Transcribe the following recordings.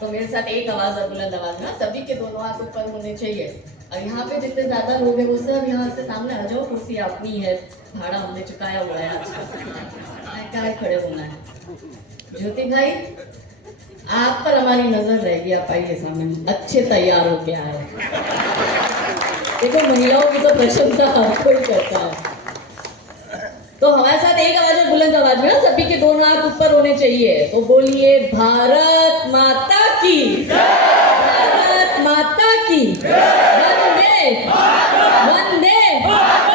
तो मेरे साथ एक आवाज और बुलंद आवाज में, सभी के दोनों हाथ ऊपर होने चाहिए। और यहाँ पे जितने ज्यादा लोग हैं वो सब यहाँ से सामने आ जाओ, कुर्सी अपनी है, भाड़ा हमने चुकाया हुआ है आज का खड़े होना है। ज्योति भाई आप पर हमारी नजर रहेगी, आप आइए सामने, अच्छे तैयार होके आए। देखो महिलाओं की तो प्रशंसा हर कोई करता है। तो हमारे साथ एक आवाज में बुलंद आवाज में, सभी के दोनों हाथ ऊपर होने चाहिए। तो बोलिए भारत माता की, भारत माता की, वंदे वंदे,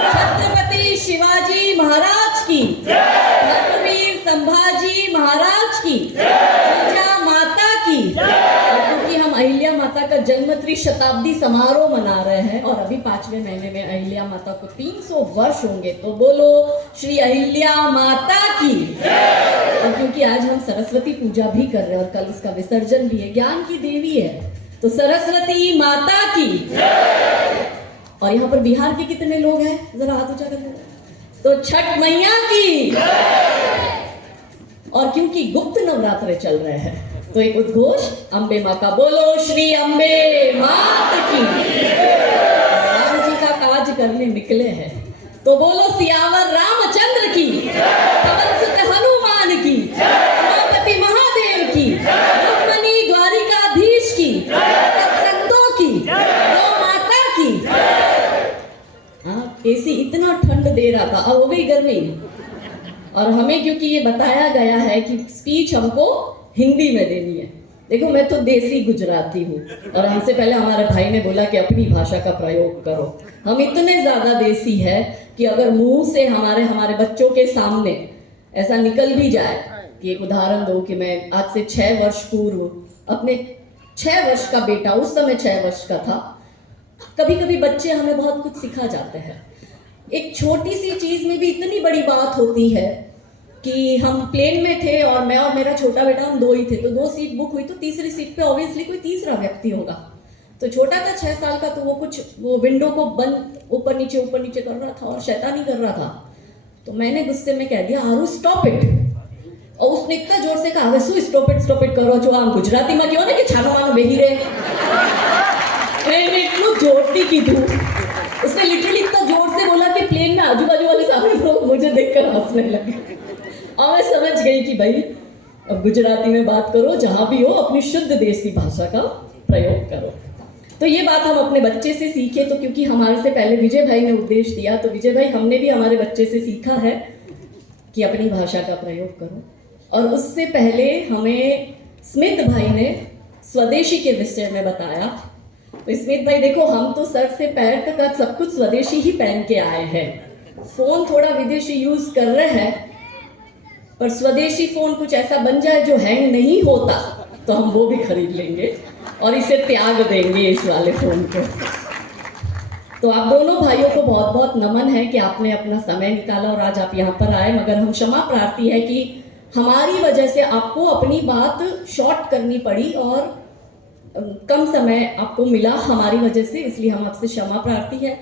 छत्रपति शिवाजी महाराज की, धर्मवीर संभाजी महाराज की, पूजा माता की। क्योंकि हम अहिल्या माता का जन्म 3 शताब्दी समारोह मना रहे हैं और अभी 5वें महीने में अहिल्या माता को 300 वर्ष होंगे, तो बोलो श्री अहिल्या माता की। और क्योंकि आज हम सरस्वती पूजा भी कर रहे हैं और कल उसका विसर्जन भी है, ज्ञान की देवी है, तो सरस्वती माता की। और यहाँ पर बिहार के कितने लोग हैं, जरा हाथ ऊंचा कर लो। तो छठ मैया की। और क्योंकि गुप्त नवरात्र चल रहे हैं तो एक उद्घोष अम्बे माँ का, बोलो श्री अम्बे मात की। राम जी का काज करने निकले हैं तो बोलो सियावर रामचंद्र की, पवन सुत हनुमान की, उमापति महादेव की, रुक्मणी द्वारिकाधीश की, सत्संतों की, गौ माता की। हाँ, एसी इतना ठंड दे रहा था, अब हो गई गर्मी। और हमें क्योंकि ये बताया गया है कि स्पीच हमको हिंदी में देनी है। देखो मैं तो देसी गुजराती हूँ और हमसे पहले हमारे भाई ने बोला कि अपनी भाषा का प्रयोग करो। हम इतने ज्यादा देसी है कि अगर मुंह से हमारे बच्चों के सामने ऐसा निकल भी जाए कि एक उदाहरण दो कि मैं आज से 6 वर्ष पूर्व अपने 6 वर्ष का बेटा, उस समय 6 वर्ष का था। कभी कभी बच्चे हमें बहुत कुछ सिखा जाते हैं। एक छोटी सी चीज में भी इतनी बड़ी बात होती है कि हम प्लेन में थे और मैं और मेरा छोटा बेटा, हम 2 ही थे, तो 2 सीट बुक हुई, तो तीसरी सीट पे ऑब्वियसली कोई तीसरा व्यक्ति होगा। तो छोटा था 6 साल का, तो वो विंडो को बंद ऊपर नीचे कर रहा था और शैतानी कर रहा था। तो मैंने गुस्से में कह दिया, आरू स्टॉप इट। और उसने इतना जोर से कहा, वैसे स्टॉप इट करो जो हम गुजराती में क्यों ना कि छानो मानो बेही रहे। मैंने इतना जोरती की थी, उसने लिटरली इतना जोर से बोला कि प्लेन में आजू बाजू वाले सारे लोग मुझे देखकर हंसने लगे। और मैं समझ गई कि भाई अब गुजराती में बात करो, जहां भी हो अपनी शुद्ध देसी भाषा का प्रयोग करो। तो ये बात हम अपने बच्चे से सीखे। तो क्योंकि हमारे से पहले विजय भाई ने उपदेश दिया, तो विजय भाई हमने भी हमारे बच्चे से सीखा है कि अपनी भाषा का प्रयोग करो। और उससे पहले हमें स्मित भाई ने स्वदेशी के विषय में बताया। तो स्मित भाई देखो, हम तो सर से पैर तक आज सब कुछ स्वदेशी ही पहन के आए हैं। फोन थोड़ा विदेशी यूज कर रहे हैं, पर स्वदेशी फोन कुछ ऐसा बन जाए जो हैंग नहीं होता तो हम वो भी खरीद लेंगे और इसे त्याग देंगे इस वाले फोन को। तो आप दोनों भाइयों को बहुत बहुत नमन है कि आपने अपना समय निकाला और आज आप यहाँ पर आए। मगर हम क्षमा प्रार्थी है कि हमारी वजह से आपको अपनी बात शॉर्ट करनी पड़ी और कम समय आपको मिला हमारी वजह से, इसलिए हम आपसे क्षमा प्रार्थी है।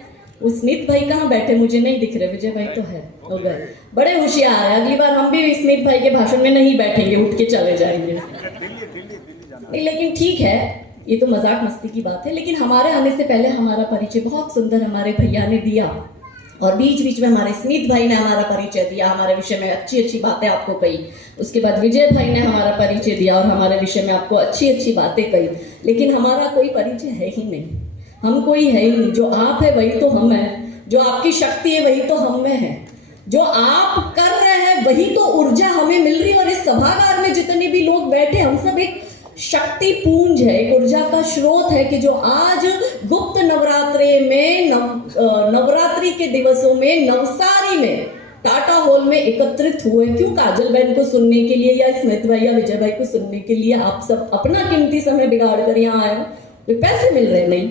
स्मित भाई कहाँ बैठे, मुझे नहीं दिख रहे। विजय भाई तो है, हो गए, बड़े होशियार है। अगली बार हम भी स्मित भाई के भाषण में नहीं बैठेंगे, उठ के चले जाएंगे। नहीं, लेकिन ठीक है, ये तो मजाक मस्ती की बात है। लेकिन हमारे आने से पहले हमारा परिचय बहुत सुंदर हमारे भैया ने दिया और बीच बीच में हमारे स्मित भाई ने हमारा परिचय दिया, हमारे विषय में अच्छी अच्छी बातें आपको कही। उसके बाद विजय भाई ने हमारा परिचय दिया और हमारे विषय में आपको अच्छी अच्छी बातें कही। लेकिन हमारा कोई परिचय है ही नहीं, हम कोई है ही नहीं। जो आप है वही तो हम हैं, जो आपकी शक्ति है वही तो हम में है, जो आप कर रहे हैं वही तो ऊर्जा हमें मिल रही है। और इस सभागार में जितने भी लोग बैठे, हम सब एक शक्ति पूंज है, एक ऊर्जा का स्रोत है कि जो आज गुप्त नवरात्रे में नवरात्रि के दिवसों में नवसारी में टाटा हॉल में एकत्रित हुए। क्यों? काजल बहन को सुनने के लिए या स्मित भाई या विजय भाई को सुनने के लिए आप सब अपना कीमती समय बिगाड़ कर यहाँ आए। कोई पैसे मिल रहे नहीं,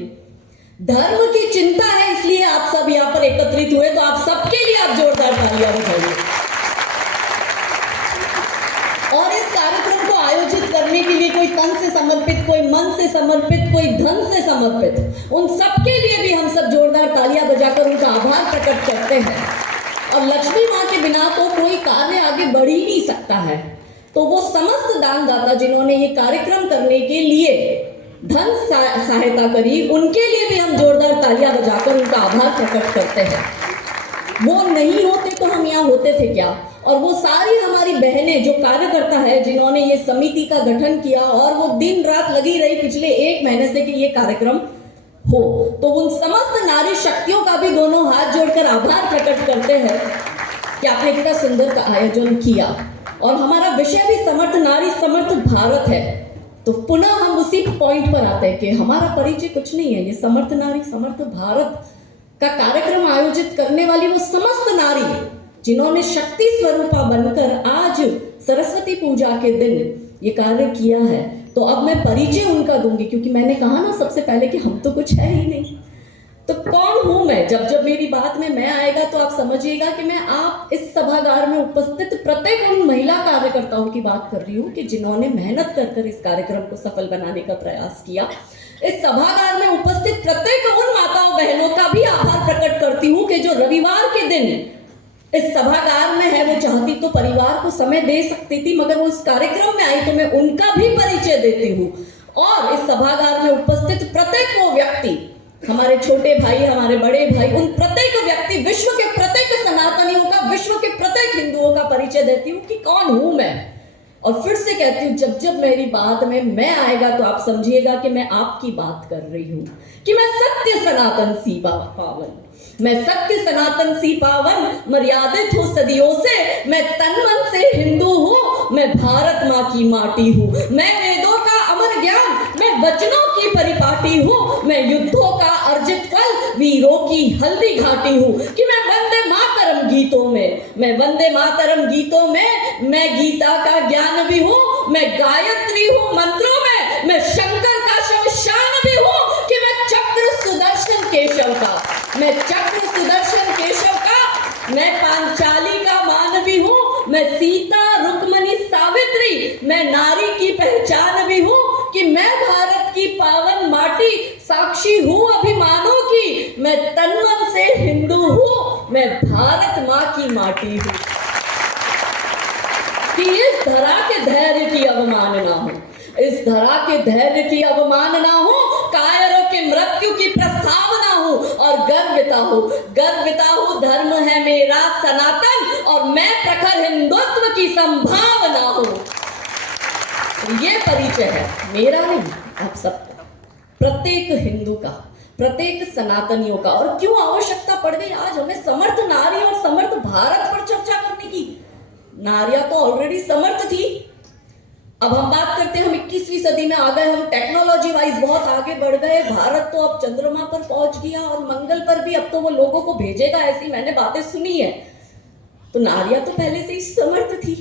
धर्म की चिंता है, इसलिए आप सब यहाँ पर एकत्रित हुए। तो आप सबके लिए आप जोरदार तालियां बजाइए। और इस कार्यक्रम को आयोजित करने के लिए कोई तन से समर्पित, कोई मन से समर्पित, कोई धन से समर्पित, उन सबके लिए भी हम सब जोरदार तालियां बजाकर उनका आभार प्रकट करते हैं। और लक्ष्मी माँ के बिना तो कोई कार्य आगे बढ़ ही नहीं सकता है। तो वो समस्त दानदाता जिन्होंने ये कार्यक्रम करने के लिए धन सहायता करी, उनके लिए भी हम जोरदार तालियां बजाकर उनका आभार प्रकट करते हैं। वो नहीं होते तो हम यहाँ होते थे क्या? और वो सारी हमारी बहनें जो कार्यकर्ता है, जिन्होंने ये समिति का गठन किया और वो दिन रात लगी रही पिछले 1 महीने से कि ये कार्यक्रम हो, तो उन समस्त नारी शक्तियों का भी दोनों हाथ जोड़कर आभार प्रकट करते हैं कि आपने इतना सुंदर का आयोजन किया। और हमारा विषय भी समर्थ नारी समर्थ भारत है। तो पुनः हम उसी पॉइंट पर आते हैं कि हमारा परिचय कुछ नहीं है, ये समर्थ नारी समर्थ भारत का कार्यक्रम आयोजित करने वाली वो समस्त नारी जिन्होंने शक्ति स्वरूपा बनकर आज सरस्वती पूजा के दिन ये कार्य किया है। तो अब मैं परिचय उनका दूंगी, क्योंकि मैंने कहा ना सबसे पहले कि हम तो कुछ है ही नहीं। तो कौन हूं मैं? जब मेरी बात में मैं आएगा तो आप समझिएगा कि मैं आप इस सभागार में उपस्थित प्रत्येक उन महिला कार्यकर्ताओं की बात कर रही हूँ कि जिन्होंने मेहनत कर इस कार्यक्रम को सफल बनाने का प्रयास किया। इस सभागार में उपस्थित प्रत्येक उन माताओं बहनों का भी आभार प्रकट करती हूँ कि जो रविवार के दिन इस सभागार में है। वो चाहती तो परिवार को समय दे सकती थी, मगर वो इस कार्यक्रम में आई तो मैं उनका भी परिचय देती हूँ। और इस सभागार में उपस्थित प्रत्येक वो व्यक्ति, हमारे छोटे भाई, हमारे बड़े भाई, उन प्रत्येक व्यक्ति, विश्व के प्रत्येक सनातनियों का, विश्व के प्रत्येक हिंदुओं का परिचय देती हूँ कि कौन हूं मैं। और फिर से कहती हूँ, जब मेरी बात में मैं आएगा तो आप समझिएगा कि मैं आपकी बात कर रही हूँ कि मैं सत्य सनातन सी पावन, मैं सत्य सनातन सी पावन, मर्यादित हूँ सदियों से, मैं तन मन से हिंदू हूँ, मैं भारत माँ की माटी हूँ, मैं वेदों का अमर ज्ञान, मैं वचनों की परिपाटी हूँ, मैं युद्धों का अर्जित फल, वीरों की हल्दी घाटी हूँ कि मैं वंदे मातरम गीतों में, मैं वंदे मातरम गीतों में, मैं गीता का ज्ञान भी हूँ, मैं गायत्री हूँ मंत्रों में, मैं शंकर का शमशान भी हूँ कि मैं चक्र सुदर्शन केशव का, मैं चक्र सुदर्शन केशव का, मैं पांचाली का मान भी हूँ, मैं सीता रुक्मणी सावित्री, मैं नारी की पहचान भी हूँ कि मैं भारत की पावन माटी साक्षी हूँ अभिमानों की, मैं तन मन से हिंदू हूँ, मैं भारत माँ की माटी हूँ कि इस धरा के धैर्य की अवमानना हो, इस धरा के धैर्य की अवमानना हो, कायरों के मृत्यु की प्रस्तावना हो और गर्विता हो, धर्म है मेरा सनातन और मैं प्रखर हिंदुत्व की संभावना हो। ये परिचय है मेरा नहीं, आप सबका, प्रत्येक हिंदू का, प्रत्येक सनातनियों का। और क्यों आवश्यकता पड़ गई आज हमें समर्थ नारी और समर्थ भारत पर चर्चा करने की? नारियां तो ऑलरेडी समर्थ थी। अब हम बात करते हैं, हम 21वीं सदी में आ गए, हम टेक्नोलॉजी वाइज बहुत आगे बढ़ गए, भारत तो अब चंद्रमा पर पहुंच गया और मंगल पर भी अब तो वो लोगों को भेजेगा, ऐसी मैंने बातें सुनी है। तो नारियां तो पहले से ही समर्थ थी।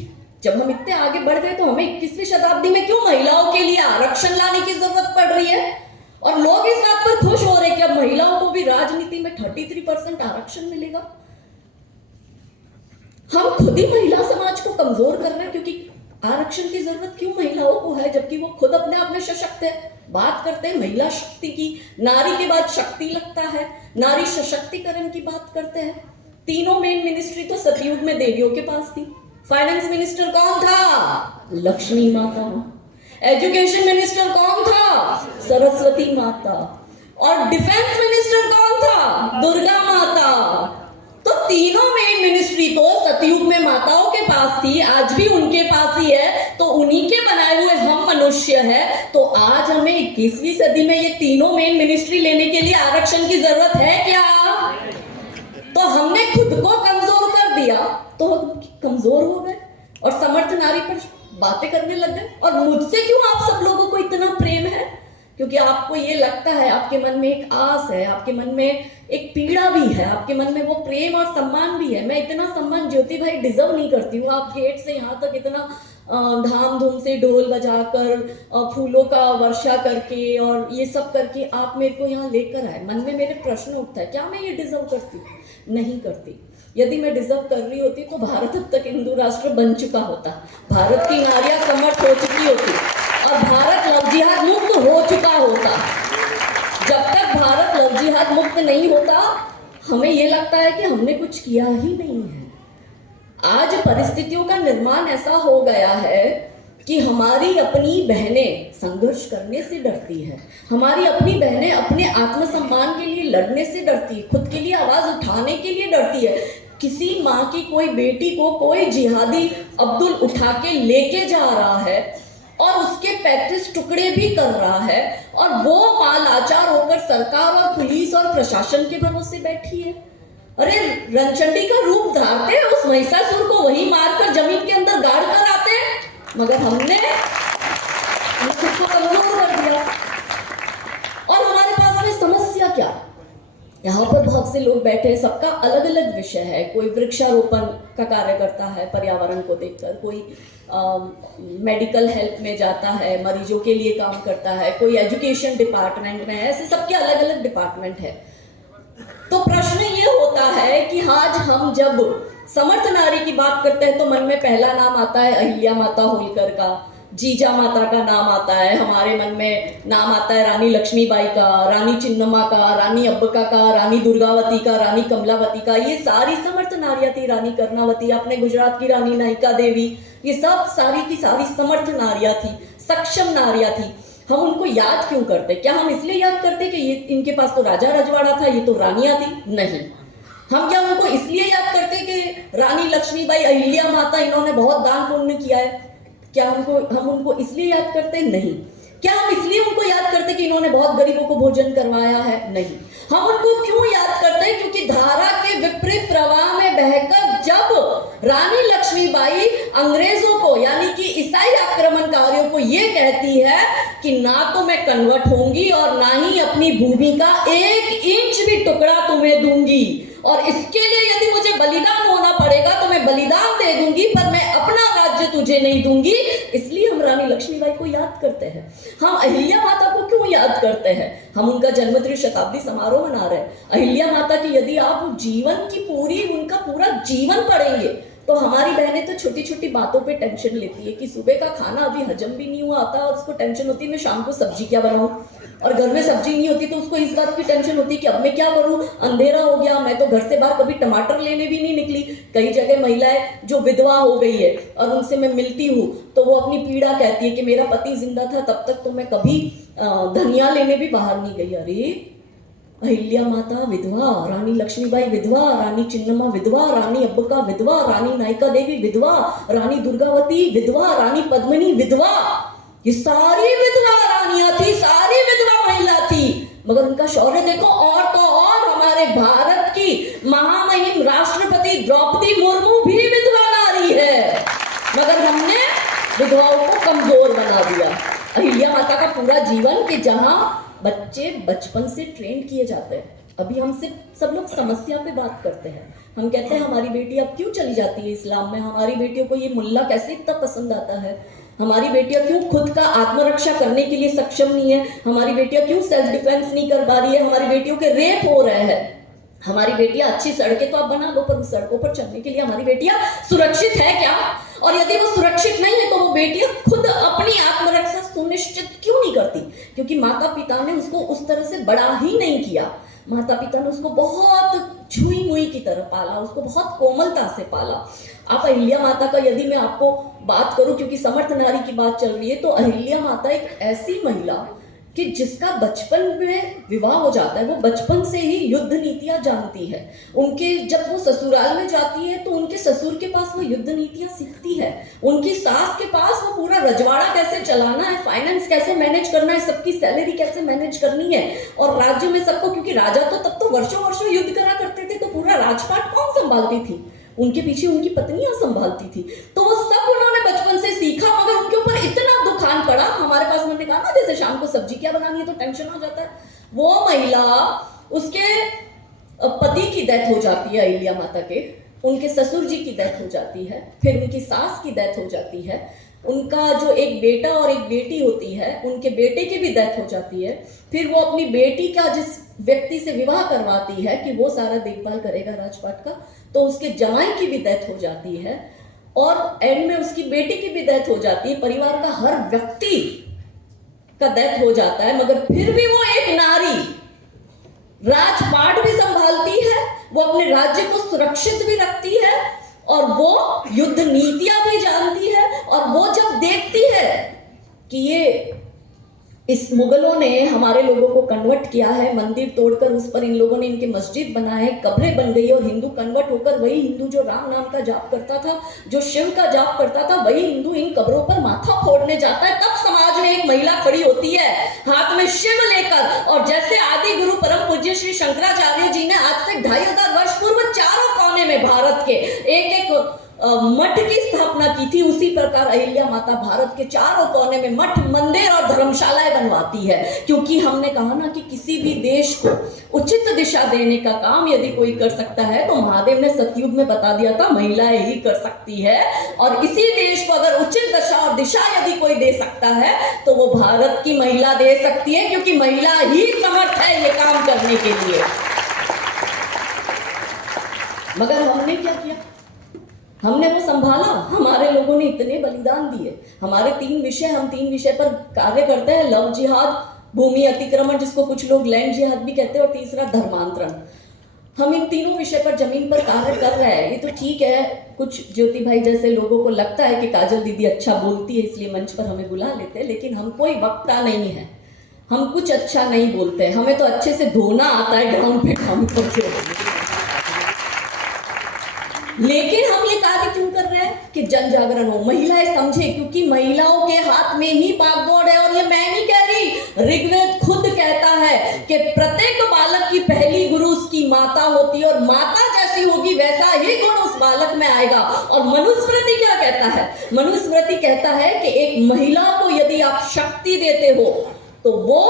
जब हम इतने आगे बढ़ गए तो हमें 21वीं शताब्दी में क्यों महिलाओं के लिए आरक्षण लाने की जरूरत पड़ रही है? और लोग इस बात पर खुश हो रहे हैं कि अब महिलाओं को भी राजनीति में 33% आरक्षण मिलेगा। हम खुद ही महिला समाज को कमजोर कर रहे हैं, क्योंकि आरक्षण की जरूरत क्यों महिलाओं को है, जबकि वो खुद अपने आप में सशक्त है। बात करते हैं महिला शक्ति की, नारी के बाद शक्ति लगता है, नारी सशक्तिकरण की बात करते हैं। तीनों मेन मिनिस्ट्री तो सतयुग में देवियों के पास थी। फाइनेंस मिनिस्टर कौन था? लक्ष्मी माता। एजुकेशन मिनिस्टर कौन था? सरस्वती माता। और डिफेंस मिनिस्टर कौन था? दुर्गा माता। तो तीनों मेन मिनिस्ट्री तो सतयुग में माताओं के पास थी, आज भी उनके पास ही है, तो उन्हीं के बनाए हुए हम मनुष्य है। तो आज हमें 21वीं सदी में ये तीनों मेन मिनिस्ट्री लेने के लिए आरक्षण की जरूरत है क्या? तो हमने खुद को कमजोर कर दिया, तो हम कमजोर हो गए और समर्थ नारी पर बातें करने लग गए। और मुझसे क्यों आप सब लोगों को इतना प्रेम है? क्योंकि आपको ये लगता है, आपके मन में एक आस है, आपके मन में एक पीड़ा भी है, आपके मन में वो प्रेम और सम्मान भी है। मैं इतना सम्मान ज्योति भाई डिजर्व नहीं करती हूँ। आप गेट से यहाँ तक इतना धाम धूम से ढोल बजाकर, फूलों का वर्षा करके और ये सब करके आप मेरे को यहाँ लेकर आए। मन में मेरे प्रश्न उठता है, क्या मैं ये डिजर्व करती? नहीं करती। यदि मैं डिजर्व कर रही होती तो भारत अब तक हिंदू राष्ट्र बन चुका होता, भारत की नारियां समर्थ हो चुकी होती और भारत लव जिहाद मुक्त हो चुका होता। जब तक भारत लव जिहाद मुक्त नहीं होता, हमें ये लगता है कि हमने कुछ किया ही नहीं है। आज परिस्थितियों का निर्माण ऐसा हो गया है कि हमारी अपनी बहनें संघर्ष करने से डरती है, हमारी अपनी बहनें अपने आत्मसम्मान के लिए लड़ने से डरती है, खुद के लिए आवाज उठाने के लिए डरती है। किसी माँ की कोई बेटी को कोई जिहादी अब्दुल उठा के लेके जा रहा है और उसके 35 टुकड़े भी कर रहा है, और वो माँ लाचार होकर सरकार और पुलिस और प्रशासन के भरोसे बैठी है। अरे रणचंडी का रूप धारते उस महिषासुर को वही मारकर जमीन के अंदर गाड़ कर आते, मगर हमने खुद को कमजोर कर दिया। और हमारे पास में समस्या क्या? यहाँ पर बहुत से लोग बैठे हैं, सबका अलग अलग विषय है। कोई वृक्षारोपण का कार्य करता है पर्यावरण को देखकर, कोई मेडिकल हेल्प में जाता है, मरीजों के लिए काम करता है, कोई एजुकेशन डिपार्टमेंट में है, ऐसे सबके अलग अलग डिपार्टमेंट है। तो प्रश्न ये होता है कि आज हम जब समर्थ नारी की बात करते हैं तो मन में पहला नाम आता है अहिल्या माता होलकर का, जीजा माता का नाम आता है, हमारे मन में नाम आता है रानी लक्ष्मीबाई का, रानी चिन्नम्मा का, रानी अब्बका का, रानी दुर्गावती का, रानी कमलावती का। ये सारी समर्थ नारियां थी। रानी कर्णावती, अपने गुजरात की रानी नायिका देवी, ये सब सारी की सारी समर्थ नारियां थी, सक्षम नारियां थी। हम उनको याद क्यों करते? क्या हम इसलिए याद करते कि ये इनके पास तो राजा रजवाड़ा था, ये तो रानियां थी? नहीं। हम क्या उनको इसलिए याद करते कि रानी लक्ष्मीबाई, अहिल्या माता, इन्होंने बहुत दान पुण्य किया है? क्या हम उनको इसलिए याद करते? नहीं। क्या हम इसलिए उनको याद करते कि इन्होंने बहुत गरीबों को भोजन करवाया है? नहीं। हम उनको क्यों याद करते हैं? क्योंकि धारा के विपरीत प्रवाह में बहकर जब रानी लक्ष्मीबाई अंग्रेजों को, यानी कि ईसाई आक्रमणकारियों को ये कहती है कि ना तो मैं कन्वर्ट होंगी और ना ही अपनी भूमि का 1 इंच भी टुकड़ा तुम्हें दूंगी, और इसके लिए यदि मुझे बलिदान होना पड़ेगा तो मैं बलिदान दे दूंगी, पर मैं अपना राज्य तुझे नहीं दूंगी। इसलिए हम रानी लक्ष्मीबाई को याद करते हैं। हम अहिल्या माता को क्यों याद करते हैं? हम उनका जन्म शताब्दी समारोह मना रहे हैं। अहिल्या माता की यदि आप जीवन की उनका पूरा जीवन पढ़ेंगे तो हमारी बहनें तो छोटी छोटी बातों पे टेंशन लेती है कि सुबह का खाना अभी हजम भी नहीं हुआ आता और उसको टेंशन होती है मैं शाम को सब्जी क्या बनाऊं, और घर में सब्जी नहीं होती तो उसको इस बात की टेंशन होती है कि अब मैं क्या करूं, अंधेरा हो गया, मैं तो घर से बाहर कभी टमाटर लेने भी नहीं निकली। कई जगह महिलाएं जो विधवा हो गई है और उनसे मैं मिलती हूँ तो वो अपनी पीड़ा कहती है कि मेरा पति जिंदा था तब तक तो मैं कभी धनिया लेने भी बाहर नहीं गई। अरे अहिल्या माता विधवा, रानी लक्ष्मीबाई विधवा, रानी चिन्नम्मा विधवा, रानी अब्बका विधवा, रानी नायिका देवी विधवा, रानी दुर्गावती विधवा, रानी पद्मिनी विधवा, ये सारी विधवा रानियां थी, सारी विधवा महिला थी। मगर उनका शौर्य देखो। और तो और हमारे भारत की महामहिम राष्ट्रपति द्रौपदी मुर्मू भी विधवा नारी है, मगर हमने विधवाओं को कमजोर बना दिया। अहिल्या माता का पूरा जीवन कि जहां बच्चे बचपन से ट्रेन किए जाते हैं। अभी हमसे सब लोग समस्या पे बात करते हैं, हम कहते हैं हमारी बेटी अब क्यों चली जाती है इस्लाम में, हमारी बेटियों को ये मुल्ला कैसे इतना पसंद आता है, हमारी बेटियां क्यों खुद का आत्मरक्षा करने के लिए सक्षम नहीं है, हमारी बेटियां क्यों सेल्फ डिफेंस नहीं कर पा रही है, हमारी बेटियों के रेप हो रहे हैं, हमारी बेटियां अच्छी सड़कें तो आप बना लो पर उस सड़कों पर चलने के लिए हमारी बेटियां सुरक्षित है क्या? और यदि वो सुरक्षित नहीं है तो वो बेटियां खुद अपनी आत्मरक्षा सुनिश्चित क्यों नहीं करती? क्योंकि माता पिता ने उसको उस तरह से बड़ा ही नहीं किया। माता पिता ने उसको बहुत छुई मुई की तरह पाला, उसको बहुत कोमलता से पाला। आप अहिल्या माता का यदि मैं आपको बात करूं, क्योंकि समर्थ नारी की बात चल रही है, तो अहिल्या माता एक ऐसी महिला कि जिसका बचपन में विवाह हो जाता है, वो बचपन से ही युद्ध नीतियां जानती है। उनके जब वो ससुराल में जाती है तो उनके ससुर के पास वो युद्ध नीतियां सीखती है, उनकी सास के पास वो पूरा रजवाड़ा कैसे चलाना है, फाइनेंस कैसे मैनेज करना है, सबकी सैलरी कैसे मैनेज करनी है, और राज्य में सबको, क्योंकि राजा तो तब तो वर्षों वर्षों युद्ध करा करते थे, तो पूरा राजपाट कौन संभालती थी? उनके पीछे उनकी पत्नियां संभालती थी। तो वो सब उन्होंने बचपन से सीखा, मगर उनके ऊपर इतना दुखान पड़ा। हमारे पास मैंने कहा ना, जैसे शाम को सब्जी क्या बनानी है तो टेंशन हो जाता है। वो महिला, उसके पति की डेथ हो जाती है अहिल्या माता के, उनके ससुर जी की डेथ हो जाती है, फिर उनकी सास की डेथ हो जाती है, उनका जो एक बेटा और एक बेटी होती है उनके बेटे की भी डेथ हो जाती है, फिर वो अपनी बेटी का जिस व्यक्ति से विवाह करवाती है कि वो सारा देखभाल करेगा राजपाट का, तो उसके जमाई की भी डेथ हो जाती है, और एंड में उसकी बेटी की भी डेथ हो जाती है। परिवार का हर व्यक्ति का डेथ हो जाता है, मगर फिर भी वो एक नारी राजपाट भी संभालती है, वो अपने राज्य को सुरक्षित भी रखती है, और वो युद्ध नीतियां भी जानती है, और वो जब देखती है कि ये इस मुगलों ने हमारे लोगों को कन्वर्ट किया है, मंदिर तोड़कर उस पर इन लोगों ने इनके मस्जिद बनाए, कब्रें बन गई, और हिंदू कन्वर्ट होकर वही हिंदू जो राम नाम का जाप करता था, जो शिव का जाप करता था, वही हिंदू इन कब्रों पर माथा फोड़ने जाता है। तब समाज में एक महिला खड़ी होती है हाथ में शिव लेकर, और जैसे आदि गुरु परम पूज्य श्री शंकराचार्य जी ने आज से 2500 वर्ष पूर्व चारों कोने में भारत के एक एक मठ की स्थापना की थी, उसी प्रकार अहिल्या माता भारत के चारों कोने में मठ, मंदिर और धर्मशालाएं बनवाती है। क्योंकि हमने कहा ना कि किसी भी देश को उचित दिशा देने का काम यदि कोई कर सकता है तो महादेव ने सतयुग में बता दिया था महिलाएं ही कर सकती है, और इसी देश को अगर उचित दशा और दिशा यदि कोई दे सकता है तो वो भारत की महिला दे सकती है, क्योंकि महिला ही समर्थ है ये काम करने के लिए। मगर हमने क्या किया? हमने वो संभाला। हमारे लोगों ने इतने बलिदान दिए। हमारे 3 विषय, हम 3 विषय पर कार्य करते हैं, लव जिहाद, भूमि अतिक्रमण जिसको कुछ लोग लैंड जिहाद भी कहते हैं, और तीसरा धर्मांतरण। हम इन तीनों विषय पर जमीन पर कार्य कर रहे हैं। ये तो ठीक है, कुछ ज्योति भाई जैसे लोगों को लगता है कि काजल दीदी अच्छा बोलती है इसलिए मंच पर हमें बुला लेते हैं, लेकिन हम कोई वक्ता नहीं है, हम कुछ अच्छा नहीं बोलते। हमें तो अच्छे से धोना आता है ग्राउंड पे काम करके। लेकिन हम ये कार्य क्यों कर रहे हैं कि जन जागरण हो, महिलाएं समझे, क्योंकि महिलाओं के हाथ में ही बागडोर है। और ये मैं नहीं कह रही, ऋग्वेद खुद कहता है कि प्रत्येक बालक की पहली गुरु उसकी माता होती है, और माता जैसी होगी वैसा ही गुण उस बालक में आएगा। और मनुस्मृति क्या कहता है? मनुस्मृति कहता है कि एक महिला को यदि आप शक्ति देते हो तो वो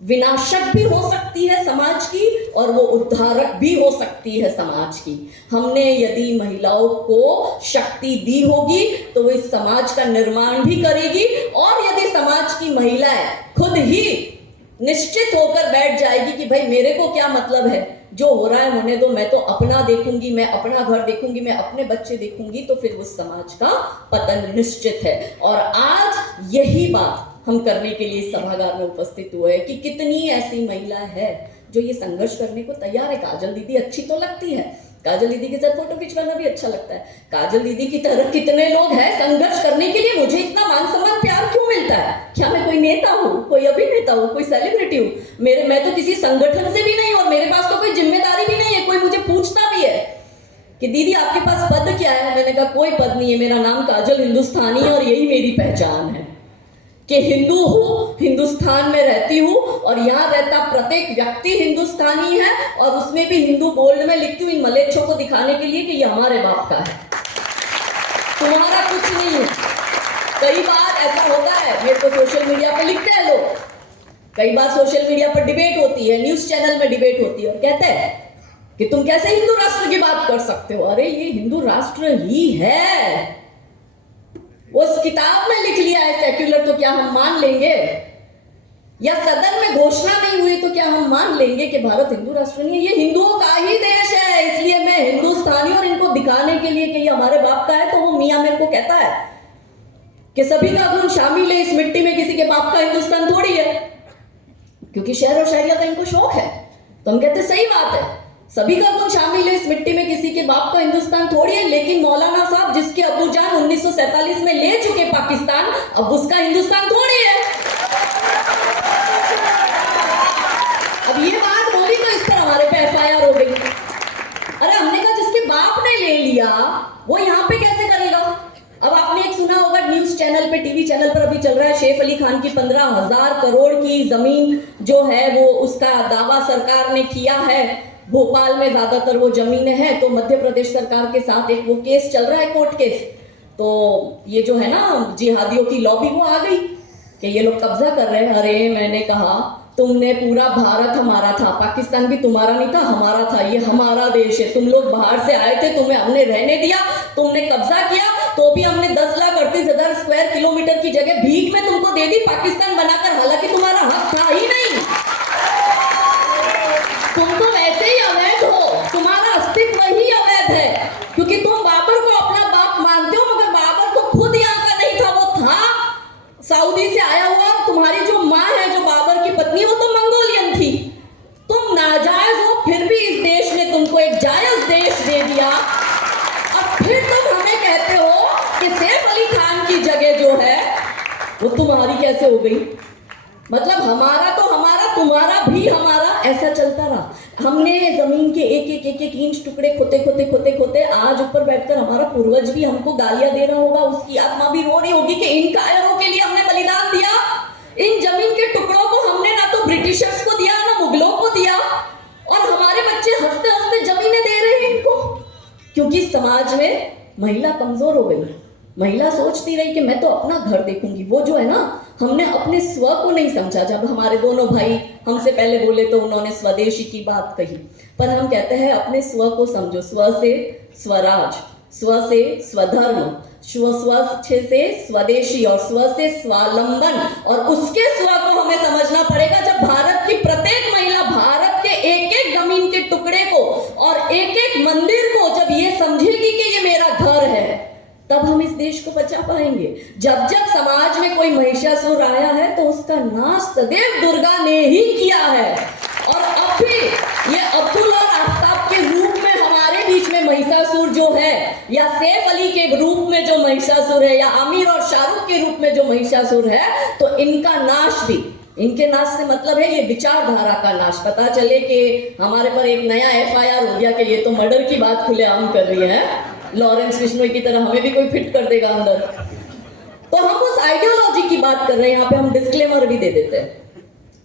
विनाशक भी हो सकती है समाज की, और वो उद्धारक भी हो सकती है समाज की। हमने यदि महिलाओं को शक्ति दी होगी तो वो इस समाज का निर्माण भी करेगी, और यदि समाज की महिलाएं खुद ही निश्चित होकर बैठ जाएगी कि भाई मेरे को क्या मतलब है, जो हो रहा है होने दो, मैं तो अपना देखूंगी, मैं अपना घर देखूंगी, मैं अपने बच्चे देखूंगी, तो फिर उस समाज का पतन निश्चित है। और आज यही बात हम करने के लिए सभागार में उपस्थित हुए कि कितनी ऐसी महिला है जो ये संघर्ष करने को तैयार है। काजल दीदी अच्छी तो लगती है, काजल दीदी के साथ फोटो खिंचवाना भी अच्छा लगता है। काजल दीदी की तरह कितने लोग हैं संघर्ष करने के लिए। मुझे इतना मान सम्मान प्यार क्यों मिलता है? क्या मैं कोई नेता हूँ, कोई अभिनेता हूँ, कोई सेलिब्रिटी हूँ? मैं तो किसी संगठन से भी नहीं, और मेरे पास तो कोई जिम्मेदारी भी नहीं है। कोई मुझे पूछता भी है कि दीदी आपके पास पद क्या है, मैंने कहा कोई पद नहीं है, मेरा नाम काजल हिंदुस्तानी है, और यही मेरी पहचान है कि हिंदू हूँ, हिंदुस्तान में रहती हूँ, और यहाँ रहता प्रत्येक व्यक्ति हिंदुस्तानी है। और उसमें भी हिंदू बोल्ड में लिखती हूँ इन मलेच्छों को दिखाने के लिए कि ये हमारे बाप का है, तुम्हारा कुछ नहीं है। कई बार ऐसा होता है, मेरे को सोशल मीडिया पर लिखते हैं लोग, कई बार सोशल मीडिया पर डिबेट होती है, न्यूज चैनल में डिबेट होती है, और कहते हैं कि तुम कैसे हिंदू राष्ट्र की बात कर सकते हो? अरे ये हिंदू राष्ट्र ही है, उस किताब में लिख लिया है सेक्युलर, तो क्या हम मान लेंगे? या सदन में घोषणा नहीं हुई तो क्या हम मान लेंगे कि भारत हिंदू राष्ट्र नहीं है? ये हिंदुओं का ही देश है, इसलिए मैं हिंदुस्तानी, और इनको दिखाने के लिए कि ये हमारे बाप का है, तो वो मियां मेरे को कहता है कि सभी का गुण शामिल है इस मिट्टी में, किसी के बाप का हिंदुस्तान थोड़ी है। क्योंकि शहर और शहरिया का इनको शौक है, तो हम कहते सही बात है, सभी का गुण शामिल है इस मिट्टी में, किसी के बाप का हिंदुस्तान थोड़ी है। लेकिन मौलाना साहब जिसके अब्बूजान 1947 में ले चुके पाकिस्तान, अब उसका हिंदुस्तान थोड़ी है। अब ये बात बोली तो इस पर हमारे पे FIR हो गई। अरे हमने कहा जिसके बाप ने ले लिया वो यहाँ पे कैसे करेगा? अब आपने एक सुना होगा न्यूज चैनल पे, टीवी चैनल पर अभी चल रहा है, सैफ अली खान की 15,000 करोड़ की जमीन जो है वो उसका दावा सरकार ने किया है। भोपाल में ज्यादातर वो जमीनें हैं, तो मध्य प्रदेश सरकार के साथ एक वो केस चल रहा है, कोर्ट केस। तो ये जो है ना जिहादियों की लॉबी वो आ गई कि ये लोग कब्जा कर रहे हैं। अरे मैंने कहा तुमने पूरा भारत हमारा था, पाकिस्तान भी तुम्हारा नहीं था, हमारा था, ये हमारा देश है। तुम लोग बाहर से आए थे, तुम्हें हमने रहने दिया, तुमने कब्जा किया, तो भी हमने 10,38,000 स्क्वायर किलोमीटर की जगह भीख में तुमको दे दी पाकिस्तान बनाकर, हालांकि तुम्हारा हक था ही नहीं। तुम तो वैसे ही अवैध हो, तुम्हारा अस्तित्व ही अवैध है, क्योंकि तुम बाबर को अपना बाप मानते हो, मगर बाबर तो खुद यहाँ का नहीं था, वो था सऊदी से आया हुआ। तुम्हारी जो माँ है, जो बाबर की पत्नी, वो तो मंगोलियन थी। तुम नाजायज हो, फिर भी इस देश ने तुमको एक जायज देश दे दिया, और फिर कैसे हो गई? मतलब हमारा तो हमारा, तुम्हारा भी हमारा, ऐसा चलता रहा। हमने जमीन के एक इंच टुकड़े खोते खोते खोते खोते आज ऊपर बैठकर हमारा पूर्वज भी हमको गालियां दे रहा होगा, उसकी आत्मा भी रो रही होगी कि इन कायरों के लिए हमने बलिदान दिया। इन जमीन के टुकड़ों को हमने ना तो ब्रिटिशर्स को दिया ना मुगलों को दिया, और हमारे बच्चे हंसते हंसते जमीनें दे रहे हैं इनको, क्योंकि समाज में महिला कमजोर हो गई। महिला सोचती रही कि मैं तो अपना घर देखूंगी। वो जो है ना, हमने अपने स्व को नहीं समझा। जब हमारे दोनों भाई हमसे पहले बोले तो उन्होंने स्वदेशी की बात कही, पर हम कहते हैं अपने स्व को समझो। स्व से स्वराज, स्व से स्वधर्म, स्व से स्वदेशी और स्व से स्वावलंबन, और उसके स्व को हमें समझना पड़ेगा। जब भारत की प्रत्येक महिला भारत के एक एक जमीन के टुकड़े को और एक एक मंदिर को जब ये समझेगी कि ये मेरा घर है, तब हम इस देश को बचा पाएंगे। जब जब समाज में कोई महिषासुर आया है तो उसका नाश सदैव दुर्गा ने ही किया है। और अब भी ये अब्दुल और आफ्ताब के रूप में हमारे बीच में महिषासुर जो है, या सैफ अली के रूप में जो महिषासुर है, या आमिर और शाहरुख के रूप में जो महिषासुर है, तो इनका नाश भी, इनके नाश से मतलब है ये विचारधारा का नाश। पता चले कि हमारे पर एक नया FIR हो गया कि ये तो मर्डर की बात खुलेआम कर रही है, लॉरेंस बिश्नोई की तरह हमें भी कोई फिट कर देगा अंदर। तो हम उस आइडियोलॉजी की बात कर रहे हैं, यहाँ पे हम डिस्क्लेमर भी दे देते हैं।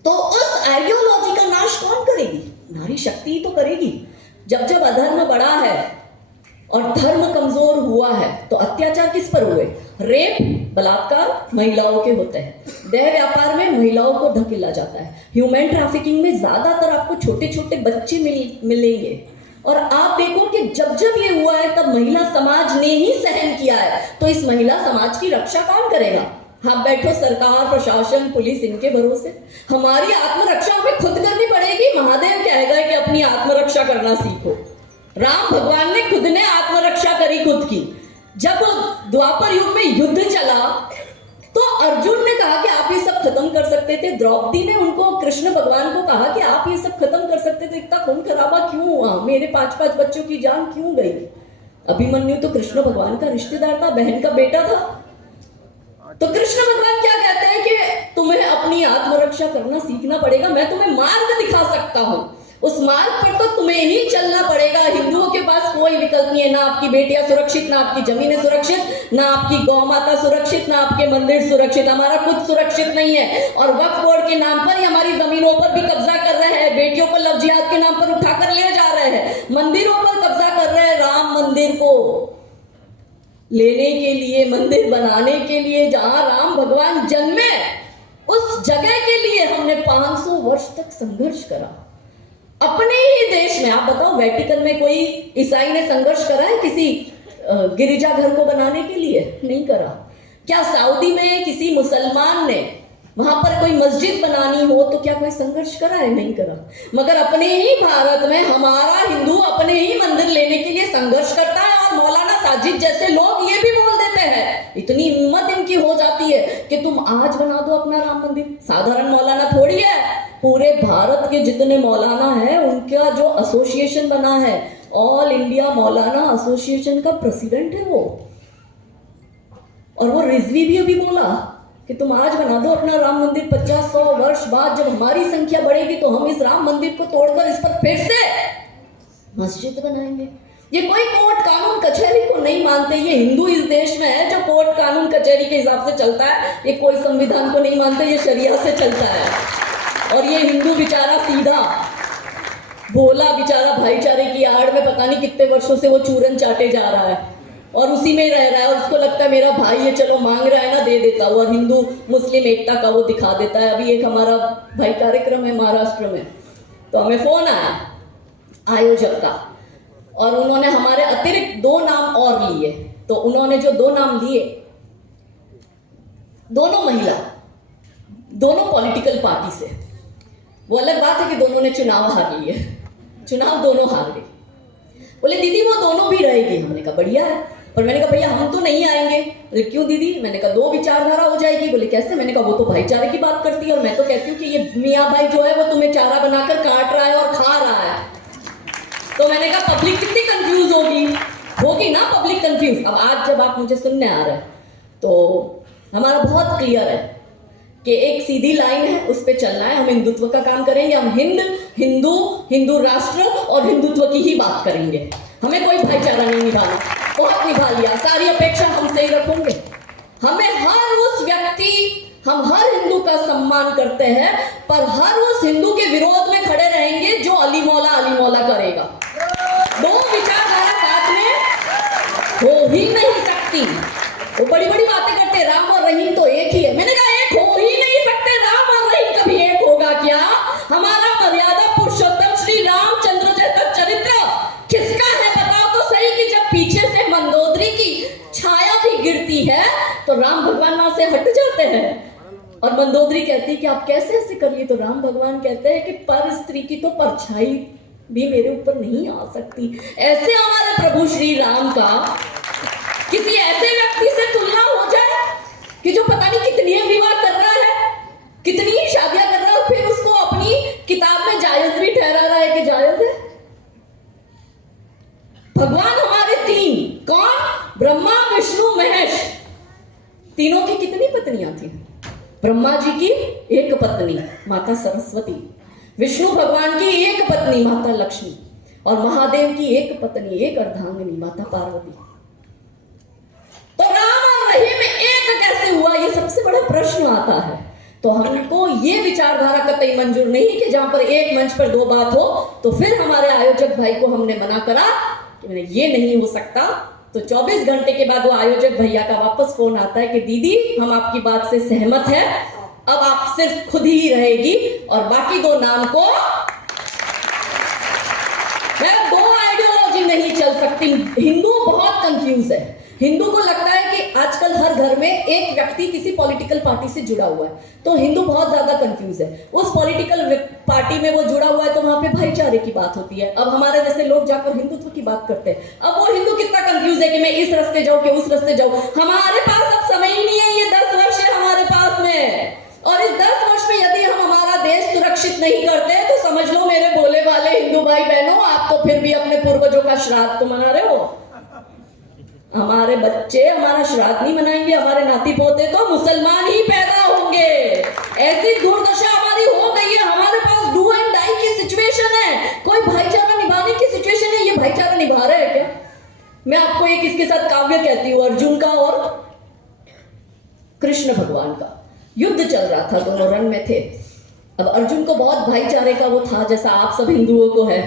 तो उस आइडियोलॉजी का नाश कौन करेगी? नारी शक्ति ही तो करेगी। जब जब अधर्म बढ़ा है और धर्म कमजोर हुआ है तो अत्याचार किस पर हुए? रेप, बलात्कार महिलाओं के होते हैं। देह व्यापार में महिलाओं को धकेला जाता है। ह्यूमन ट्रैफिकिंग में ज्यादातर आपको छोटे छोटे बच्चे मिलेंगे। और आप देखो कि जब जब ये हुआ है तब महिला समाज ने ही सहन किया है। तो इस महिला समाज की रक्षा कौन करेगा? हम बैठो सरकार, प्रशासन, पुलिस, इनके भरोसे। हमारी आत्मरक्षा हमें खुद करनी पड़ेगी। महादेव कहेगा कि अपनी आत्मरक्षा करना सीखो। राम भगवान ने खुद ने आत्मरक्षा करी खुद की। जब द्वापर युग में युद्ध चला तो अर्जुन ने कहा कि आप ये सब खत्म कर सकते थे। द्रौपदी ने उनको, कृष्ण भगवान को कहा कि आप ये सब खत्म कर सकते थे, इतना खून खराबा क्यों हुआ? मेरे 5-5 बच्चों की जान क्यों गई? अभिमन्यु तो कृष्ण भगवान का रिश्तेदार था, बहन का बेटा था। तो कृष्ण भगवान क्या कहते हैं कि तुम्हें अपनी आत्मरक्षा करना सीखना पड़ेगा। मैं तुम्हें मार्ग दिखा सकता हूं, उस मार्ग पर तो तुम्हें ही चलना पड़ेगा। हिंदुओं के पास कोई विकल्प नहीं है। ना आपकी बेटियां सुरक्षित, ना आपकी जमीनें सुरक्षित, ना आपकी गौ माता सुरक्षित, ना आपके मंदिर सुरक्षित। हमारा कुछ सुरक्षित नहीं है। और वक्फ बोर्ड के नाम पर ही हमारी जमीनों पर भी कब्जा कर रहे हैं। बेटियों को लव जिहाद के नाम पर उठाकर ले जा रहे हैं। मंदिरों पर कब्जा कर रहे हैं। राम मंदिर को लेने के लिए, मंदिर बनाने के लिए, जहां राम भगवान जन्मे, उस जगह के लिए हमने 500 वर्ष तक संघर्ष करा अपने ही देश में। आप बताओ, वेटिकन में कोई ईसाई ने संघर्ष करा है किसी गिरिजाघर को बनाने के लिए? नहीं करा। क्या सऊदी में किसी मुसलमान ने वहां पर कोई मस्जिद बनानी हो तो क्या कोई संघर्ष करा है? नहीं करा। मगर अपने ही भारत में हमारा हिंदू अपने ही मंदिर लेने के लिए संघर्ष करता है। और मौलाना साजिद जैसे लोग ये भी बोल देते हैं, इतनी हिम्मत इनकी हो जाती है कि तुम आज बना दो अपना राम मंदिर। साधारण मौलाना थोड़ी है, पूरे भारत के जितने मौलाना है उनका जो एसोसिएशन बना है, ऑल इंडिया मौलाना एसोसिएशन का प्रेसिडेंट है वो। और वो रिजवी भी अभी बोला कि तुम आज बना दो अपना राम मंदिर। 50-100 वर्ष बाद जब हमारी संख्या बढ़ेगी तो हम इस राम मंदिर को तोड़कर इस पर फिर से मस्जिद बनाएंगे। ये कोई कोर्ट कानून कचहरी को नहीं मानते। ये हिंदू इस देश में है जो कोर्ट कानून कचहरी के हिसाब से चलता है। ये कोई संविधान को नहीं मानते, ये शरिया से चलता है। और ये हिंदू बेचारा सीधा भोला बेचारा भाईचारे की आड़ में पता नहीं कितने वर्षों से वो चूरन चाटे जा रहा है और उसी में रह रहा है। और उसको लगता है मेरा भाई है, चलो मांग रहा है ना, दे देता हूँ। और हिंदू मुस्लिम एकता का वो दिखा देता है। अभी एक हमारा भाई कार्यक्रम है महाराष्ट्र में, तो हमें फोन आया आयोजक का, और उन्होंने हमारे अतिरिक्त 2 नाम और लिए। तो उन्होंने जो 2 नाम लिए, दोनों महिला, दोनों पॉलिटिकल पार्टी से। वो अलग बात है कि दोनों ने चुनाव हार लिए, चुनाव दोनों हार गए। बोले दीदी वो दोनों भी रहेगी। हमने कहा बढ़िया है। पर मैंने कहा भैया हम तो नहीं आएंगे। बोले क्यों दीदी? मैंने कहा 2 विचारधारा हो जाएगी। बोले कैसे? मैंने कहा वो तो भाईचारे की बात करती है और मैं तो कहती हूँ कि ये मियाँ भाई जो है वो तुम्हें चारा बनाकर काट रहा है और खा रहा है। तो मैंने कहा पब्लिक कितनी कंफ्यूज होगी ना पब्लिक कंफ्यूज। अब आज जब आप मुझे सुनने आ रहे हैं तो हमारा बहुत क्लियर है कि एक सीधी लाइन है, उस पे चलना है, हम हिंदुत्व का काम करेंगे, हम हिंदू राष्ट्र और हिंदुत्व की ही बात करेंगे, हमें कोई भाईचारा नहीं निभाना। बहुत निभा लिया, सारी अपेक्षा हमसे ही रखोगे। हमें हर उस व्यक्ति, हम हर हिंदू का सम्मान करते हैं, पर हर उस हिंदू के विरोध में खड़े रहेंगे जो अली मौला करेगा। दो विचारधारा साथ में हो ही नहीं सकती। वो बड़ी बड़ी बातें करते हैं, राम और रहीम तो एक ही है। मैंने कहा एक हो ही नहीं सकते, राम और रहीम कभी एक होगा क्या? हमारा मर्यादा पुरुषोत्तम श्री रामचंद्र जैसा चरित्र किसका है बताओ तो सही, कि जब पीछे से मंदोदरी की छाया भी गिरती है तो राम भगवान वहां से हट जाते हैं। और मंदोदरी कहती है कि आप कैसे ऐसे कर लिए, तो राम भगवान कहते हैं कि पर स्त्री की तो परछाई भी मेरे ऊपर नहीं आ सकती। ऐसे हमारे प्रभु श्री राम का किसी ऐसे व्यक्ति से तुलना हो जाए कि जो पता नहीं कितनी विवाह कर रहा है, कितनी ही शादियां कर रहा है, और फिर उसको अपनी किताब में जायज भी ठहरा रहा है कि जायज है। भगवान हमारे तीन, कौन? ब्रह्मा विष्णु महेश, तीनों की कितनी पत्नियां थी? ब्रह्मा जी की एक पत्नी माता सरस्वती, विष्णु भगवान की एक पत्नी माता लक्ष्मी, और महादेव की एक पत्नी, एक अर्धांगिनी माता पार्वती। तो राम और रहीम एक कैसे हुआ, ये सबसे बड़ा प्रश्न आता है। तो हमको ये विचारधारा कतई मंजूर नहीं कि जहां पर एक मंच पर दो बात हो। तो फिर हमारे आयोजक भाई को हमने मना करा कि ये नहीं हो सकता। तो 24 घंटे के बाद वो आयोजक भैया का वापस फोन आता है कि दीदी हम आपकी बात से सहमत हैं, अब आप सिर्फ खुद ही रहेगी और बाकी दो नाम को मैं दो आइडियोलॉजी नहीं चल सकती। हिंदू बहुत कंफ्यूज है। हिंदू को लगता है कि आजकल हर घर में एक व्यक्ति किसी पॉलिटिकल पार्टी से जुड़ा हुआ है, तो हिंदू बहुत ज्यादा कंफ्यूज है। उस पॉलिटिकल पार्टी में वो जुड़ा हुआ है तो वहां पे भाईचारे की बात होती है। अब हमारे जैसे लोग जाकर हिंदुत्व की बात करते हैं। अब वो हिंदू कितना कंफ्यूज है कि मैं इस रास्ते जाऊं कि उस रास्ते जाऊं। हमारे पास अब समय ही नहीं है, ये 10 वर्ष है हमारे पास में, और इस 10 वर्ष में यदि हम हमारा देश सुरक्षित नहीं करते तो समझ लो मेरे बोले वाले हिंदू भाई बहनों, आप तो फिर भी अपने पूर्वजों का श्राद्ध तो मना रहे हो। हमारे बच्चे हमारा श्राद्ध नहीं मनाएंगे, हमारे नाती पोते तो मुसलमान ही पैदा होंगे। ऐसी दुर्दशा हमारी हो गई है। हमारे पास डू एंड डाई की सिचुएशन है, कोई भाईचारा निभाने की सिचुएशन है। ये भाईचारा निभा रहे हैं क्या? मैं आपको एक इसके साथ काव्य कहती हूँ, अर्जुन का और कृष्ण भगवान का युद्ध चल रहा था, दोनों रण में थे। अब अर्जुन को बहुत भाईचारे का वो था, जैसा आप सब हिंदुओं को है।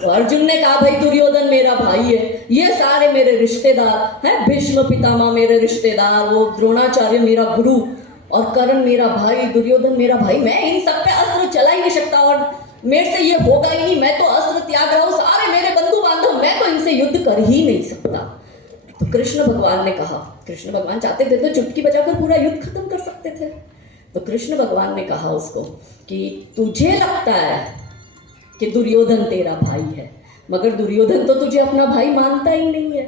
तो अर्जुन ने कहा भाई दुर्योधन मेरा भाई है, ये सारे मेरे रिश्तेदार हैं, भीष्म पितामह मेरे रिश्तेदार, वो द्रोणाचार्य मेरा गुरु, और कर्ण मेरा भाई, दुर्योधन मेरा भाई, मैं इन सब पे अस्त्र चला ही नहीं सकता और मेरे से ये होगा ही नहीं, मैं तो अस्त्र त्याग रहा हूं, सारे मेरे बंधु बांधव, मैं तो इनसे युद्ध कर ही नहीं सकता। तो कृष्ण भगवान ने कहा, कृष्ण भगवान चाहते थे तो चुटकी बजाकर पूरा युद्ध खत्म कर सकते थे। तो कृष्ण भगवान ने कहा उसको कि तुझे लगता है कि दुर्योधन तेरा भाई है, मगर दुर्योधन तो तुझे अपना भाई मानता ही नहीं है।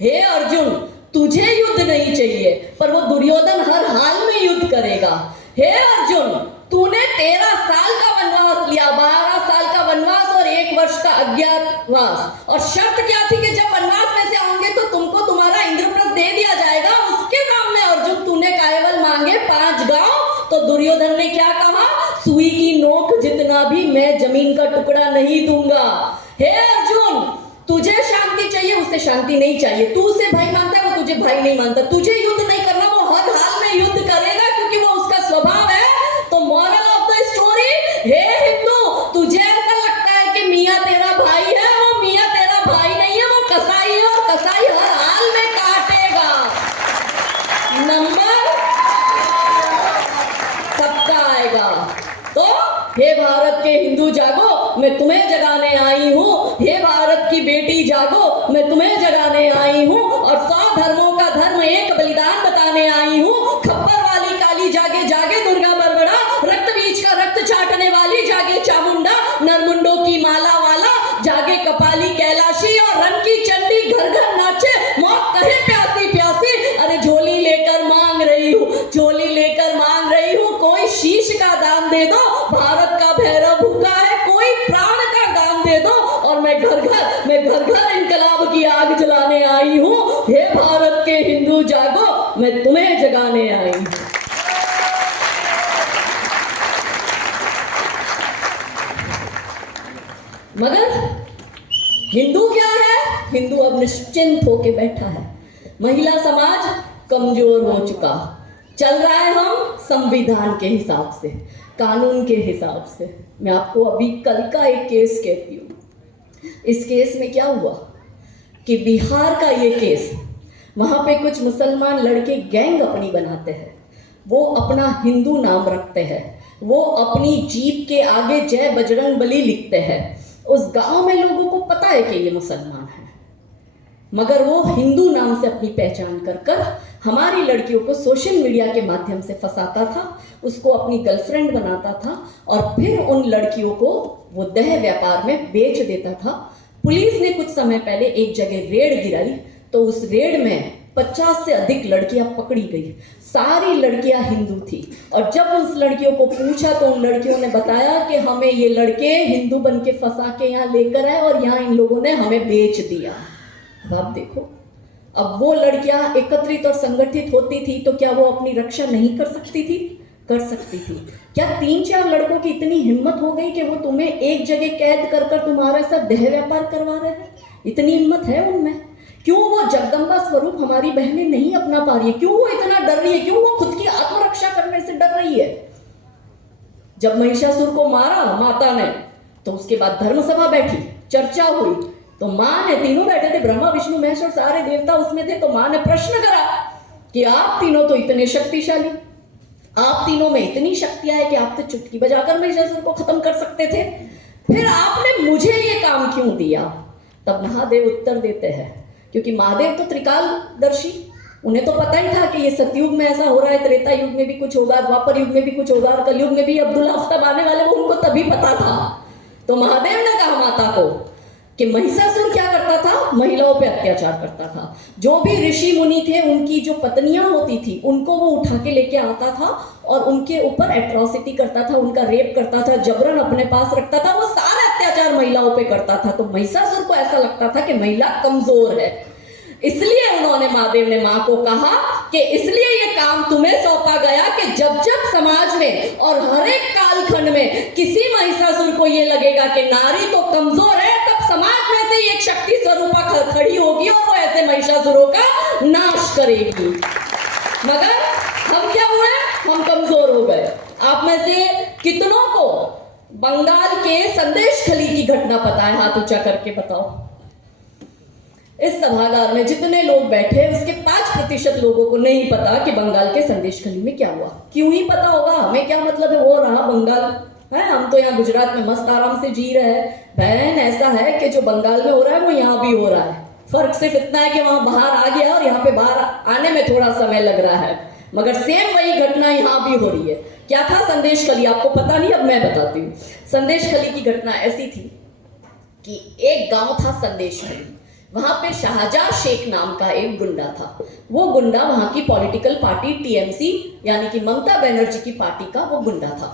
हे अर्जुन, तुझे युद्ध नहीं चाहिए, पर वो दुर्योधन हर हाल में युद्ध करेगा। हे अर्जुन, तूने 13 साल का वनवास लिया, 12 साल का वनवास और 1 वर्ष का अज्ञातवास, और शर्त क्या थी कि जब वनवास में से आओगे तो तुमको तुम्हारा इंद्रप्रस्थ दे दिया जाएगा। उसके सामने अर्जुन तूने केवल मांगे 5 गांव। तो दुर्योधन ने क्या कहा? सुई की नोक जितना भी मैं जमीन का टुकड़ा नहीं दूंगा। हे अर्जुन, तुझे शांति चाहिए, उसे शांति नहीं चाहिए। तू उसे भाई मानता है, वो तुझे भाई नहीं मानता। तुझे युद्ध नहीं करना, वो हर हाल में युद्ध करेगा क्योंकि वो उसका स्वभाव है। तो मॉरल ऑफ द स्टोरी, हे हिंदू, तुझे ऐसा लगता है कि मियाँ तेरा भाई है, वो मियाँ तेरा भाई नहीं है, वो कसाई है, और कसाई हर हाल में काटेगा। नंबर सबका आएगा। तो हे भारत के हिंदू जागो, मैं तुम्हें जगाने आई हूँ। हे भारत की बेटी जागो, मैं तुम्हें जगाने आई हूँ, और 100 धर्मों का धर्म एक बलिदान बताने आई हूँ। खप्पर वाली काली जागे जागे दुर्गा बरबड़ा, रक्त बीज का रक्त चाटने वाली जागे चामुंडा, नरमुंडों की माला वाला जागे कपाली कैलाशी, और रन की चंडी घर घर नाचे, मौत कहे प्यासी प्यासी। अरे झोली लेकर मांग रही हूँ, झोली लेकर मांग रही हूँ, कोई शीश का दान दे दो, भारत का भैरव भूखा है, कोई प्राण का दान दे दो, और मैं घर घर इनकलाब की आग जलाने आई हूँ। हे भारत के हिंदू जागो, मैं तुम्हें जगाने आई हूँ। मगर हिंदू क्या है? हिंदू अब निश्चिंत होके बैठा है। महिला समाज कमजोर हो चुका, चल रहा है हम संविधान के हिसाब से, कानून के हिसाब से। मैं आपको अभी कल का एक केस कहती हूँ। इस केस में क्या हुआ कि बिहार का ये केस, वहां पे कुछ मुसलमान लड़के गैंग अपनी बनाते हैं, वो अपना हिंदू नाम रखते हैं, वो अपनी जीप के आगे जय बजरंग बली लिखते हैं। उस गांव में लोगों को पता है कि ये मुसलमान है, मगर वो हिंदू नाम से अपनी पहचान कर कर हमारी लड़कियों को सोशल मीडिया के माध्यम से फंसाता था, उसको अपनी गर्लफ्रेंड बनाता था और फिर उन लड़कियों को वो दह व्यापार में बेच देता था। पुलिस ने कुछ समय पहले एक जगह रेड गिराई, तो उस रेड में 50 से अधिक लड़कियां पकड़ी गई। सारी लड़कियां हिंदू थी, और जब उस लड़कियों को पूछा तो उन लड़कियों ने बताया कि हमें ये लड़के हिंदू बन के फंसा के यहाँ लेकर आए और यहाँ इन लोगों ने हमें बेच दिया। अब आप देखो, अब वो लड़कियां एकत्रित और संगठित होती थी तो क्या वो अपनी रक्षा नहीं कर सकती थी? कर सकती थी। क्या 3-4 लड़कों की इतनी हिम्मत हो गई कि वो तुम्हें एक जगह कैद कर कर तुम्हारे साथ देह व्यापार करवा रहे हैं? इतनी हिम्मत है उनमें? क्यों वो जगदम्बा स्वरूप हमारी बहनें नहीं अपना पा रही है? क्यों वो इतना डर रही है? क्यों वो खुद की आत्मरक्षा करने से डर रही है? जब महिषासुर को मारा माता ने, तो उसके बाद धर्म सभा बैठी, चर्चा हुई, तो मां ने, तीनों बैठे थे, ब्रह्मा विष्णु महेश और सारे देवता उसमें थे, तो मां ने प्रश्न करा कि आप तीनों तो इतने शक्तिशाली, आप तीनों में इतनी शक्तियां है कि आप तो चुटकी बजाकर महिषासुर को खत्म कर सकते थे, फिर आपने मुझे ये काम क्यों दिया? तब महादेव उत्तर देते हैं, क्योंकि महादेव तो त्रिकालदर्शी, उन्हें तो पता ही था कि ये सतयुग में ऐसा हो रहा है, त्रेता युग में भी कुछ होगा, द्वापर युग में भी कुछ होगा, और कलयुग में भी अब्दुल आफ्ताब आने वाले, वो उनको तभी पता था। तो महादेव ने कहा माता को कि महिषासुर क्या करता था? महिलाओं पे अत्याचार करता था। जो भी ऋषि मुनि थे, उनकी जो पत्नियां होती थी, उनको वो उठा के लेके आता था और उनके ऊपर एट्रोसिटी करता था, उनका रेप करता था, जबरन अपने पास रखता था, वो सारा अत्याचार महिलाओं पे करता था। तो महिषासुर को ऐसा लगता था कि महिला कमजोर है, इसलिए उन्होंने, महादेव ने मां को कहा कि इसलिए ये काम तुम्हें सौंपा गया कि जब जब समाज में और हर एक कालखंड में किसी महिषासुर को ये लगेगा कि नारी तो कमजोर है, तब समाज में से एक शक्ति स्वरूपा खड़ी होगी और वो ऐसे महिषासुरों का नाश करेगी। मगर हम क्या हुए? हम कमजोर हो गए। आप में से कितनों को बंगाल के संदेशखाली की घटना पता है? हाथ ऊंचा करके बताओ। इस सभागार में जितने लोग बैठे, उसके 5% लोगों को नहीं पता कि बंगाल के संदेशखाली में क्या हुआ। क्यों ही पता होगा? हमें क्या मतलब है, वो रहा बंगाल है, हम तो यहाँ गुजरात में मस्त आराम से जी रहे हैं। बहन, ऐसा है कि जो बंगाल में हो रहा है वो यहाँ भी हो रहा है। फर्क सिर्फ इतना है कि वहां बाहर आ गया और यहाँ पे बाहर आने में थोड़ा समय लग रहा है, मगर सेम वही घटना यहाँ भी हो रही है। क्या था संदेशखाली? आपको पता नहीं, अब मैं बताती हूँ। संदेशखाली की घटना ऐसी थी कि एक गांव था संदेशखाली, वहां पे शाहजहां शेख नाम का एक गुंडा था। वो गुंडा वहां की पॉलिटिकल पार्टी टीएमसी यानी कि ममता बनर्जी की पार्टी का वो गुंडा था।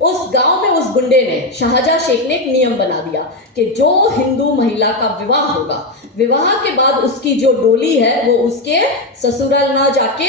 उस गांव में उस गुंडे ने, शाहजहां शेख ने एक नियम बना दिया कि जो हिंदू महिला का विवाह होगा, विवाह के बाद उसकी जो डोली है वो उसके ससुराल ना जाके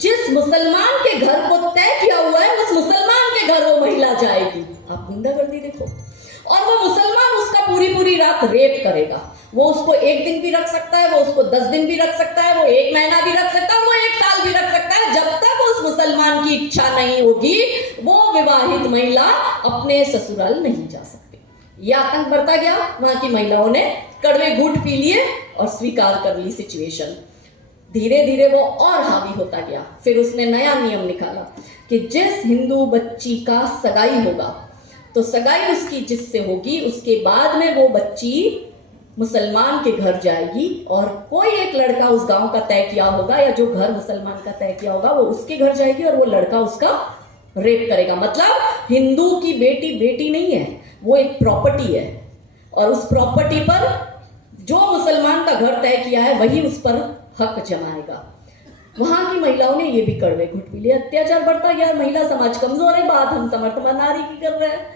जिस मुसलमान के घर को तय किया हुआ है उस मुसलमान के घर वो महिला जाएगी। आप गुंडागर्दी देखो। और वो मुसलमान उसका पूरी रात रेप करेगा। वो उसको 1 दिन भी रख सकता है, वो उसको 10 दिन भी रख सकता है, वो 1 महीना भी रख सकता है, वो 1 साल भी रख सकता है। जब तक उस मुसलमान की इच्छा नहीं होगी, वो विवाहित महिला अपने ससुराल नहीं जा सकती। यह आतंक बढ़ता गया। वहां की महिलाओं ने कड़वे घूंट पी लिए और स्वीकार कर ली सिचुएशन। धीरे धीरे वो और हावी होता गया। फिर उसने नया नियम निकाला कि जिस हिंदू बच्ची का सगाई होगा, तो सगाई उसकी जिससे होगी, उसके बाद में वो बच्ची मुसलमान के घर जाएगी और कोई एक लड़का उस गांव का तय किया होगा या जो घर मुसलमान का तय किया होगा वो उसके घर जाएगी और वो लड़का उसका रेप करेगा। मतलब हिंदू की बेटी बेटी नहीं है, वो एक प्रॉपर्टी है और उस प्रॉपर्टी पर जो मुसलमान का घर तय किया है वही उस पर हक जमाएगा। वहां की महिलाओं ने ये भी कड़वे घुट पी लिए। अत्याचार बढ़ता गया, महिला समाज कमजोर है, बात हम समर्थमान नारी की कर रहे हैं,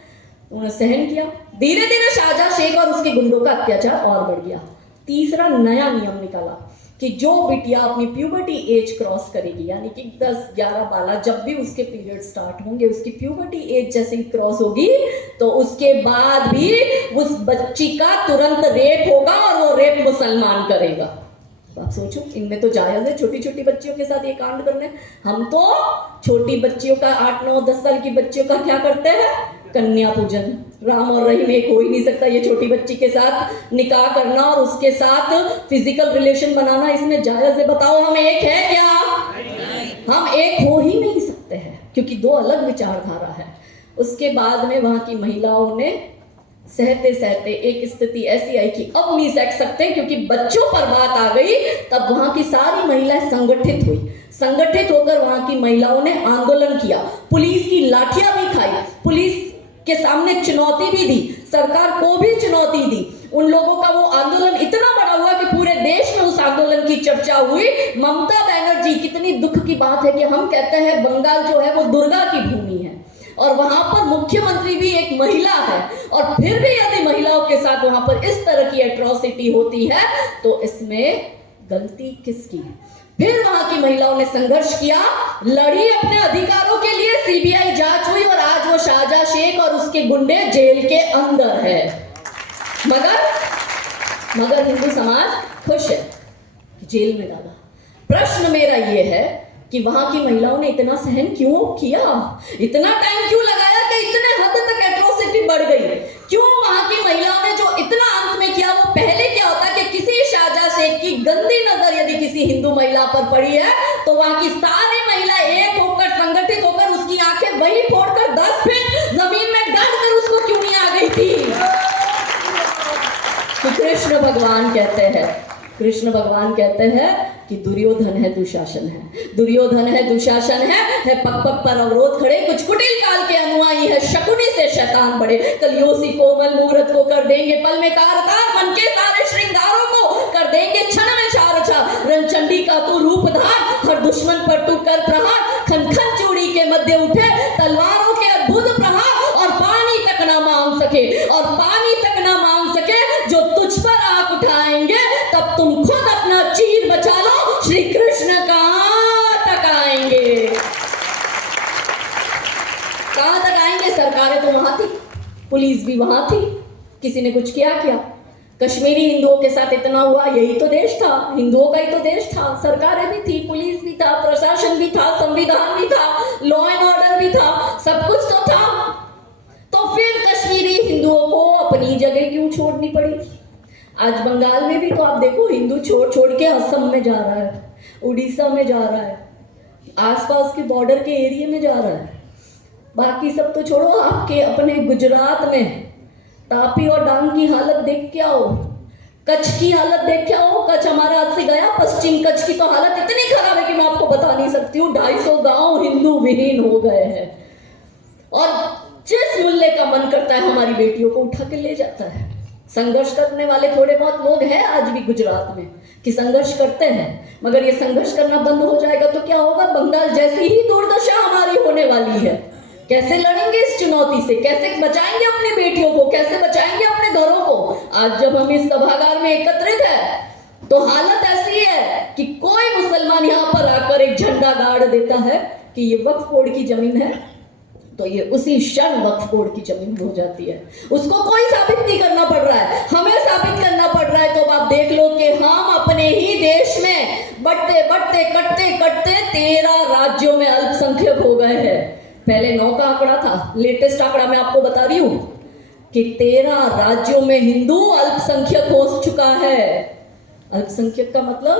उन्होंने सहन किया। धीरे धीरे शाहजहां शेख और उसके गुंडों का अत्याचार और बढ़ गया। तीसरा नया नियम निकाला कि जो बिटिया अपनी प्यूबर्टी एज क्रॉस करेगी, यानी कि 10, 11, 12 जब भी उसके पीरियड स्टार्ट होंगे, उसकी प्यूबर्टी एज जैसे ही क्रॉस होगी तो उसके बाद भी उस बच्ची का तुरंत रेप होगा और वो रेप मुसलमान करेगा। आप सोचो, इनमें तो जायज है छोटी छोटी बच्चियों के साथ ये कांड करने। हम तो छोटी बच्चियों का 8, 9, 10 साल की बच्चियों का क्या करते हैं? कन्या पूजन। राम और रहीम एक हो ही नहीं सकता। ये छोटी बच्ची के साथ निकाह करना और उसके साथ फिजिकल रिलेशन बनाना, इसमें जायज है? बताओ, हम एक है क्या? हम एक हो ही नहीं सकते हैं, क्योंकि दो अलग विचारधारा है। उसके बाद में वहां की महिलाओं ने सहते सहते एक स्थिति ऐसी आई कि अब नहीं सह सकते, क्योंकि बच्चों पर बात आ गई। तब वहां की सारी महिलाएं संगठित हुई। संगठित होकर वहां की महिलाओं ने आंदोलन किया, पुलिस की लाठियां भी खाई, पुलिस के सामने चुनौती भी दी, सरकार को भी चुनौती दी। उन लोगों का वो आंदोलन इतना बड़ा हुआ कि पूरे देश में उस आंदोलन की चर्चा हुई। ममता बनर्जी, कितनी दुख की बात है कि हम कहते हैं बंगाल जो है वो दुर्गा की भूमि है और वहां पर मुख्यमंत्री भी एक महिला है, और फिर भी यदि महिलाओं के साथ वहां पर इस तरह की एट्रोसिटी होती है तो इसमें गलती किसकी है? फिर वहां की महिलाओं ने संघर्ष किया, लड़ी अपने अधिकारों के लिए, सीबीआई जांच हुई और आज वो शाहजहां शेख और उसके गुंडे जेल के अंदर है। मगर हिंदू समाज खुश है, जेल में डाला। प्रश्न मेरा ये है कि वहां की महिलाओं ने इतना सहन क्यों किया? इतना टाइम क्यों लगाया कि इतने हद तक एट्रोसिटी बढ़ गई? क्यों वहां की महिलाओं ने जो इतना अंत में किया? वो पहले क्या होता कि किसी शाहजहां शेख की गंदी नजर यदि किसी हिंदू महिला पर पड़ी है तो वहां की सारी महिला एक होकर, संगठित होकर उसकी आंखें वही फोड़कर 10 फीट जमीन में गाड़कर उसको क्यों नहीं आ गई थी? कि कृष्ण भगवान कहते हैं कि दुर्योधन है दुशासन है, दुर्योधन है दुशासन है पग पग पर अवरोध खड़े, कुछ कुटिल काल के अनुयायी है, शकुनी से शैतान बड़े, कलियों सी कोमल मूरत को कर देंगे पल में तार तार, मन के सारे श्रृंगारों को कर देंगे क्षण में चार चार, रणचंडी का तू रूप धार, हर दुश्मन पर तू कर प्रहार, खन खन चूड़ी के मध्य उठे तलवारों के अद्भुत प्रहार, और पानी तक ना मांग सके, और पानी तक ना मांग सके जो तुझ पर आंख उठाएंगे, तब तुम खुद अपना चीर बचा लो, श्री कृष्ण कहां तक आएंगे? कहां तक आएंगे? सरकारें तो वहां थी, पुलिस भी वहां थी, किसी ने कुछ किया? कश्मीरी हिंदुओं के साथ इतना हुआ, यही तो देश था, हिंदुओं का ही तो देश था। सरकारें भी थी, पुलिस भी था, प्रशासन भी था, संविधान भी था, लॉ एंड ऑर्डर भी था, सब कुछ तो था। तो फिर कश्मीरी हिंदुओं को अपनी जगह क्यों छोड़नी पड़ी? आज बंगाल में भी तो आप देखो, हिंदू छोड़ छोड़ के असम में जा रहा है, उड़ीसा में जा रहा है, आसपास के बॉर्डर के एरिया में जा रहा है। बाकी सब तो छोड़ो, आपके अपने गुजरात में तापी और डांग की हालत देख के आओ, कच्छ की हालत देख के आओ। कच्छ हमारे हाथ से गया, पश्चिम कच्छ की तो हालत इतनी खराब है कि मैं आपको बता नहीं सकती हूँ। 250 गांव हिंदू विहीन हो गए हैं, और जिस मूल्य का मन करता है हमारी बेटियों को उठा के ले जाता है। संघर्ष करने वाले थोड़े बहुत लोग हैं आज भी गुजरात में कि संघर्ष करते हैं, मगर ये संघर्ष करना बंद हो जाएगा तो क्या होगा? बंगाल जैसी ही दुर्दशा हमारी होने वाली है। कैसे लड़ेंगे इस चुनौती से? कैसे बचाएंगे अपनी बेटियों को? कैसे बचाएंगे अपने घरों को? आज जब हम इस सभागार में एकत्रित है तो हालत ऐसी है कि कोई मुसलमान यहाँ पर आकर एक झंडा गाड़ देता है कि ये वक्फ बोर्ड की जमीन है, तो ये उसी क्षण वक्फ बोर्ड की जमीन हो जाती है। उसको कोई साबित नहीं करना पड़ रहा है, हमें साबित करना पड़ रहा है। तो आप देख लो कि हम अपने ही देश में बढ़ते बढ़ते कटते कटते 13 राज्यों में अल्पसंख्यक हो गए हैं। पहले 9 का आंकड़ा था, लेटेस्ट आंकड़ा मैं आपको बता रही हूं कि 13 राज्यों में हिंदू अल्पसंख्यक हो चुका है। अल्पसंख्यक का मतलब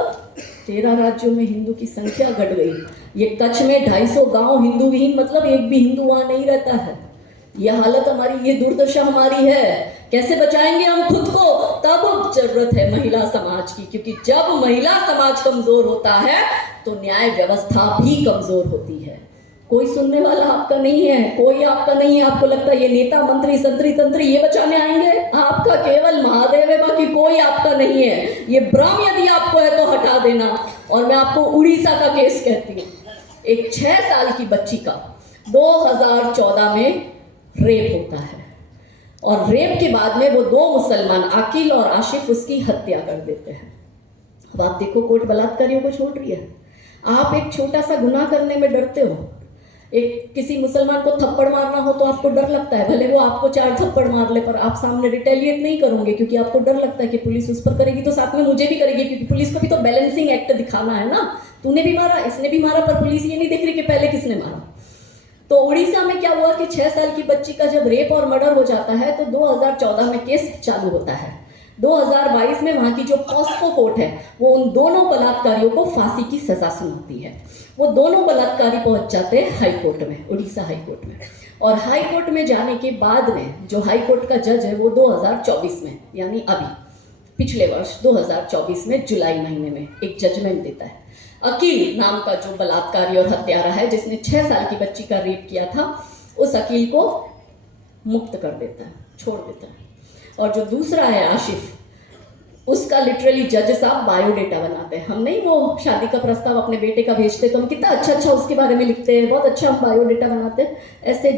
13 राज्यों में हिंदू की संख्या घट गई। ये कच्छ में 250 गांव हिंदू विहीन, मतलब एक भी हिंदू वहां नहीं रहता है। ये हालत हमारी, ये दुर्दशा हमारी है। कैसे बचाएंगे हम खुद को? तब जरूरत है महिला समाज की, क्योंकि जब महिला समाज कमजोर होता है तो न्याय व्यवस्था भी कमजोर होती है। कोई सुनने वाला आपका नहीं है, कोई आपका नहीं है। आपको लगता है ये नेता मंत्री संतरी तंत्री ये बचाने आएंगे? आपका केवल महादेव है, बाकी कोई आपका नहीं है। ये भ्रम यदि आपको है तो हटा देना। और मैं आपको उड़ीसा का केस कहती हूँ। एक 6 साल की बच्ची का 2014 में रेप होता है, और रेप के बाद में वो 2 मुसलमान, आकिल और आशिफ, उसकी हत्या कर देते हैं। अब आप देखो कोर्ट बलात्कारियों को छोड़ रही है। आप एक छोटा सा गुनाह करने में डरते हो। एक किसी मुसलमान को थप्पड़ मारना हो तो आपको डर लगता है, भले वो आपको 4 थप्पड़ मार ले, पर आप सामने रिटेलिएट नहीं करोगे क्योंकि आपको डर लगता है कि पुलिस उस पर करेगी तो साथ में मुझे भी करेगी, क्योंकि पुलिस को भी तो बैलेंसिंग एक्ट दिखाना है ना। तूने भी मारा, इसने भी मारा, पर पुलिस ये नहीं देख रही कि पहले किसने मारा। तो उड़ीसा में क्या हुआ कि 6 साल की बच्ची का जब रेप और मर्डर हो जाता है तो 2014 में केस चालू होता है। 2022 में वहां की जो पॉस्को कोर्ट है वो उन दोनों बलात्कारियों को फांसी की सजा सुनाती है। वो दोनों बलात्कारी पहुंच जाते हैं हाई कोर्ट में, उड़ीसा हाई कोर्ट में। और हाई कोर्ट में जाने के बाद में जो हाई कोर्ट का जज है वो 2024 में, यानी अभी पिछले वर्ष 2024 में जुलाई महीने में एक जजमेंट देता है। अकील नाम का जो बलात्कारी और हत्यारा है जिसने 6 साल की बच्ची का रेप किया था, उस अकील को मुक्त कर देता है, छोड़ देता है। और जो दूसरा है आशिफ, उसका लिटरली जज साहब बायोडेटा बनाते हैं। हम नहीं वो शादी का प्रस्ताव अपने बेटे का भेजते तो हम कितना अच्छा अच्छा उसके बारे में लिखते हैं, बहुत अच्छा हम बायोडेटा बनाते हैं। ऐसे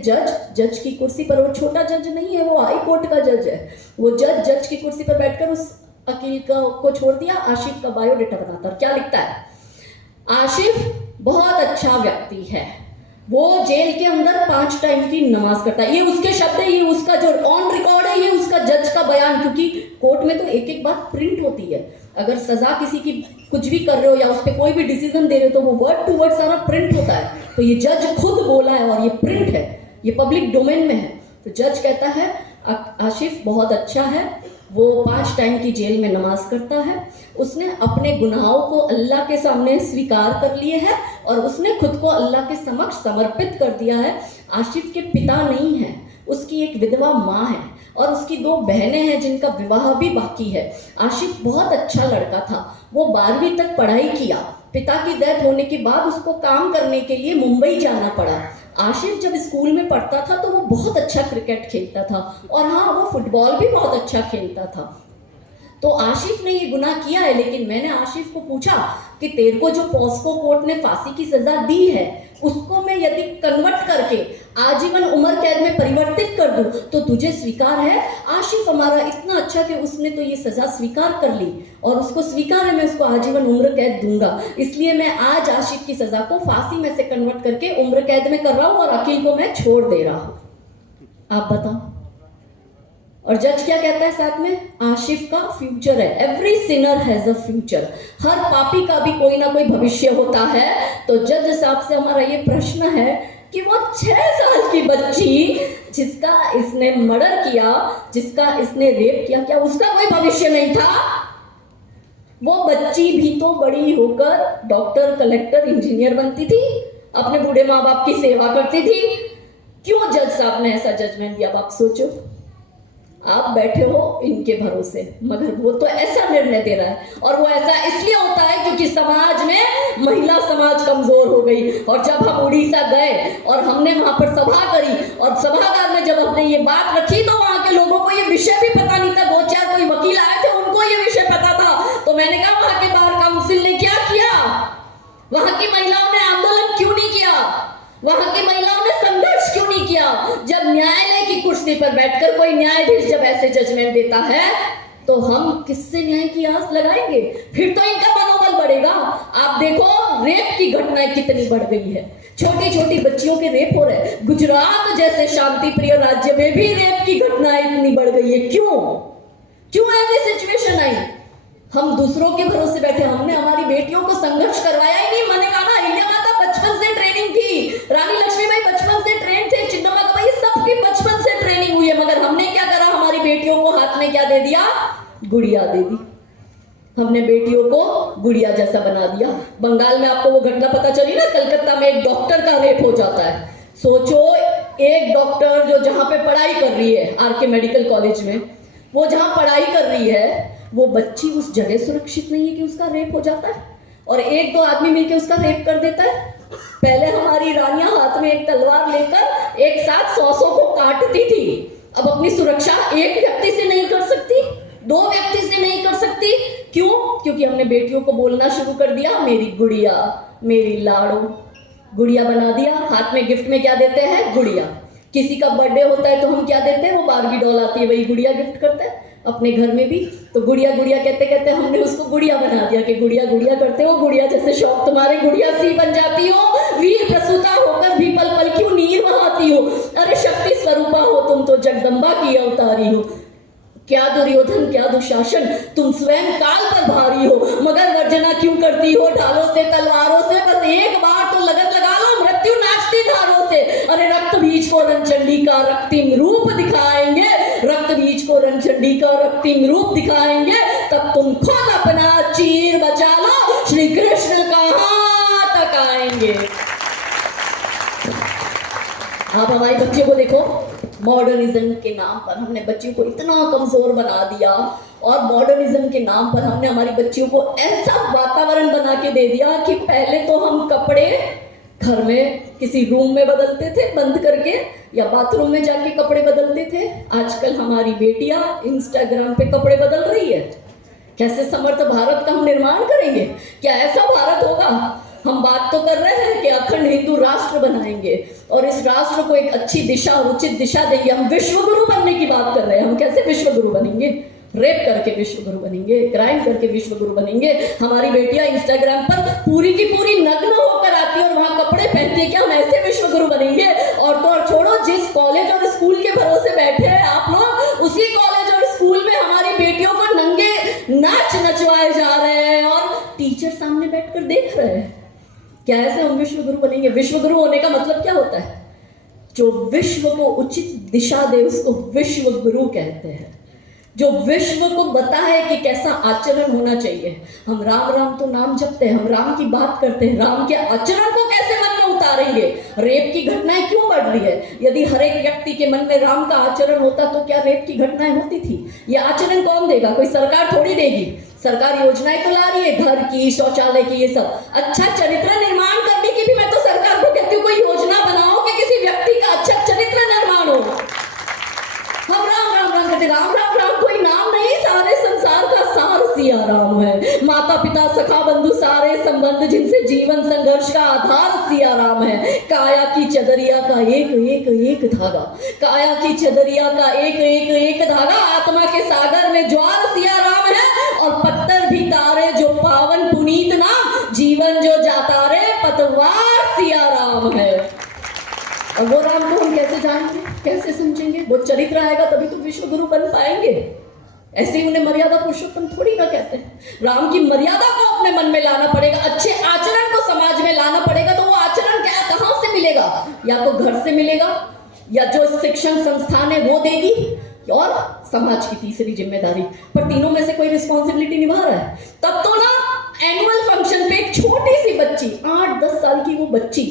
जज की कुर्सी पर, वो छोटा जज नहीं है, वो हाई कोर्ट का जज है, वो जज की कुर्सी पर बैठकर उस अकील को छोड़ दिया, आशिफ का बायोडेटा बनाता। और क्या लिखता है, आशिफ बहुत अच्छा व्यक्ति है, वो जेल के अंदर 5 टाइम की नमाज करता है। ये उसके शब्द है, ये उसका जो ऑन रिकॉर्ड है, ये उसका जज का बयान, क्योंकि कोर्ट में तो एक एक बात प्रिंट होती है। अगर सजा किसी की कुछ भी कर रहे हो या उस पर कोई भी डिसीजन दे रहे हो तो वो वर्ड टू वर्ड सारा प्रिंट होता है। तो ये जज खुद बोला है और ये प्रिंट है, ये पब्लिक डोमेन में है। तो जज कहता है आशिफ बहुत अच्छा है, वो 5 टाइम की जेल में नमाज करता है, उसने अपने गुनाहों को अल्लाह के सामने स्वीकार कर लिए है और उसने खुद को अल्लाह के समक्ष समर्पित कर दिया है। आशिफ के पिता नहीं है, उसकी एक विधवा माँ है और उसकी 2 बहनें हैं जिनका विवाह भी बाकी है। आशिफ बहुत अच्छा लड़का था, वो 12वीं तक पढ़ाई किया। पिता की डेथ होने के बाद उसको काम करने के लिए मुंबई जाना पड़ा। आशिफ जब स्कूल में पढ़ता था तो वो बहुत अच्छा क्रिकेट खेलता था और हाँ, वो फुटबॉल भी बहुत अच्छा खेलता था। तो आशिफ ने ये गुनाह किया है, लेकिन मैंने आशिफ को पूछा कि तेरे को जो पॉस्को कोर्ट ने फांसी की सजा दी है उसको मैं यदि कन्वर्ट करके आजीवन उम्र कैद में परिवर्तित कर दूं तो तुझे स्वीकार है? आशिफ हमारा इतना अच्छा कि उसने तो ये सजा स्वीकार कर ली और उसको स्वीकार है, मैं उसको आजीवन उम्र कैद दूंगा, इसलिए मैं आज आशिफ की सजा को फांसी में से कन्वर्ट करके उम्र कैद में कर रहा हूं और अकील को मैं छोड़ दे रहा हूं। आप बताओ। और जज क्या कहता है साथ में, आशिफ का फ्यूचर है, every sinner has a future, हर पापी का भी कोई ना कोई भविष्य होता है। तो जज साहब से हमारा ये प्रश्न है कि वो 6 साल की बच्ची जिसका इसने मर्डर किया, जिसका इसने रेप किया, क्या उसका कोई भविष्य नहीं था? वो बच्ची भी तो बड़ी होकर डॉक्टर, कलेक्टर, इंजीनियर बनती थी, अपने बूढ़े माँ बाप की सेवा करती थी। क्यों जज साहब ने ऐसा जजमेंट दिया? अब आप सोचो, आप बैठे हो इनके भरोसे, मगर वो तो ऐसा निर्णय दे रहा है। और वो ऐसा इसलिए होता है क्योंकि समाज में महिला समाज कमजोर हो गई। और जब हम उड़ीसा गए और हमने वहां पर सभा करी और सभागार में जब हमने ये बात रखी तो वहां के लोगों को ये विषय भी पता नहीं था। 2-4 कोई वकील आए थे, उनको ये विषय पता था। तो मैंने कहा वहां के बार काउंसिल ने क्या किया? वहां की महिलाओं ने आंदोलन क्यों नहीं किया? वहां की महिलाओं ने संघर्ष क्यों नहीं किया? जब न्यायालय की कुर्सी पर बैठकर कोई न्यायाधीश जब ऐसे जजमेंट देता है तो हम किससे न्याय की आस लगाएंगे? फिर तो इनका मनोबल बढ़ेगा। आप देखो रेप की घटनाएं कितनी बढ़ गई है, छोटी छोटी बच्चियों के रेप हो रहे हैं। गुजरात जैसे शांति प्रिय राज्य में भी रेप की घटनाएं इतनी बढ़ गई है। क्यों ऐसी सिचुएशन आई? हम दूसरों के भरोसे बैठे, हमने हमारी बेटियों को संघर्ष करवाया ही नहीं। मैंने कहा ना, अहिल्या माता बचपन से ट्रेनिंग थी, रानी लक्ष्मीबाई बचपन से ट्रेन थे, चिन्नम्मा बाई सबकी बचपन से ट्रेनिंग हुई है, मगर हमने क्या करा? हमारी बेटियों को हाथ में क्या दे दिया? गुड़िया दे दी। हमने बेटियों को गुड़िया जैसा बना दिया। बंगाल में आपको वो घटना पता चली ना, कलकत्ता में एक डॉक्टर का रेप हो जाता है। सोचो, एक डॉक्टर जो जहां पे पढ़ाई कर रही है, आरके मेडिकल कॉलेज में, वो जहां पढ़ाई कर रही है, वो बच्ची उस जगह सुरक्षित नहीं है कि उसका रेप हो जाता है और 1-2 आदमी मिलकर उसका रेप कर देता है। पहले हमारी रानियां हाथ में एक तलवार लेकर एक साथ 100 को काटती थी। अब अपनी सुरक्षा एक व्यक्ति से नहीं कर सकती, 2 व्यक्ति से नहीं कर सकती। क्यों? क्योंकि हमने बेटियों को बोलना शुरू कर दिया, मेरी गुड़िया, मेरी लाड़ो। गुड़िया बना दिया। हाथ में गिफ्ट में क्या देते हैं? गुड़िया। किसी का बर्थडे होता है तो हम क्या देते हैं? वो बार्बी डॉल आती है, वही गुड़िया गिफ्ट करते हैं। अपने घर में भी। तो गुड़िया गुड़िया कहते कहते हमने उसको गुड़िया बना दिया कि गुड़िया गुड़िया करते हो, गुड़िया जैसे शौक तुम्हारे गुड़िया सी बन जाती हो, वीर प्रसूता होकर भी पल पल क्यों नीर बहाती हो, अरे शक्ति स्वरूपा हो तुम तो जगदम्बा की अवतारी हो। क्या दुर्योधन क्या दुशासन, तुम स्वयं काल पर भारी हो, मगर वर्जना क्यों करती हो ढालों से तलवारों से, बस एक बार तो लगन लगा लो मृत्यु नाचती धारों से। अरे रक्त बीज को रणचंडी का रक्तिम रूप दिखाएंगे, रक्त बीज को रणचंडी का रक्तिम रूप दिखाएंगे, तब तुम खुद अपना चीर बचा लो, श्री कृष्ण कहां तक आएंगे। आप हमारे बच्चे को देखो, मॉडर्निज्म के नाम पर हमने बच्चियों को इतना कमजोर बना दिया, और मॉडर्निज्म के नाम पर हमने हमारी बच्चियों को ऐसा वातावरण बना के दे दिया कि पहले तो हम कपड़े घर में किसी रूम में बदलते थे बंद करके, या बाथरूम में जाके कपड़े बदलते थे। आजकल हमारी बेटियां इंस्टाग्राम पे कपड़े बदल रही है। कैसे समर्थ भारत का हम निर्माण करेंगे? क्या ऐसा भारत होगा? हम बात तो कर रहे हैं कि अखंड हिंदू राष्ट्र बनाएंगे और इस राष्ट्र को एक अच्छी दिशा और उचित दिशा देंगे। हम विश्व गुरु बनने की बात कर रहे हैं। हम कैसे विश्व गुरु बनेंगे? रेप करके विश्व गुरु बनेंगे, क्राइम करके विश्व गुरु बनेंगे। हमारी बेटियां इंस्टाग्राम पर पूरी की पूरी नग्न होकर आती है और वहां कपड़े पहनती है, क्या हम ऐसे विश्व गुरु बनेंगे? और तो और छोड़ो, जिस कॉलेज और स्कूल के भरोसे बैठे हैं आप लोग, उसी कॉलेज और स्कूल में हमारी बेटियों को नंगे नाच नचवाए जा रहे हैं और टीचर सामने बैठकर देख रहे हैं। क्या ऐसे हम विश्व गुरु बनेंगे? विश्व गुरु होने का मतलब क्या होता है? जो विश्व को उचित दिशा दे उसको विश्व गुरु कहते हैं, जो विश्व को बताए कि कैसा आचरण होना चाहिए। हम राम राम तो नाम जपते हैं, हम राम की बात करते हैं, राम के आचरण को कैसे मन में उतारेंगे? रेप की घटनाएं क्यों बढ़ रही है? यदि हर एक व्यक्ति के मन में राम का आचरण होता तो क्या रेप की घटनाएं होती थी? ये आचरण कौन देगा? कोई सरकार थोड़ी देगी। सरकार योजनाएं तो ला रही है, घर की, शौचालय की, ये सब। अच्छा चरित्र निर्माण करने की भी मैं तो सरकार को कहती हूँ कोई योजना बनाओ कि किसी व्यक्ति का अच्छा चरित्र निर्माण हो। हम राम राम राम कहते, राम राम राम कोई नाम नहीं, सारे संसार का सार सिया राम है। माता पिता सखा बंधु सारे संबंध जिनसे जीवन संघर्ष का आधार सिया राम है। काया की चदरिया का एक एक एक धागा, काया की चदरिया का एक एक एक धागा, आत्मा के सागर में ज्वार सिया राम है। और पत्थर भी तारे जो पावन पुनीत नाम, जीवन जो जाता रे पतवार सिया राम है। और वो राम को हम कैसे जानेंगे, कैसे समझेंगे? वो चरित्र आएगा तभी तो विश्व गुरु बन पाएंगे। ऐसे ही उन्हें मर्यादा पुरुषोत्तम थोड़ी ना कहते हैं। राम की मर्यादा को अपने मन में लाना पड़ेगा, अच्छे आचरण को समाज में लाना पड़ेगा। तो वो आचरण क्या, कहां से मिलेगा? या तो घर से मिलेगा, या जो शिक्षण संस्थान है वो देगी, और समाज की तीसरी जिम्मेदारी। पर तीनों में से कोई रिस्पॉन्सिबिलिटी निभा रहा है? तब तो ना एनुअल फंक्शन पे एक छोटी सी बच्ची, 8-10 साल की वो बच्ची,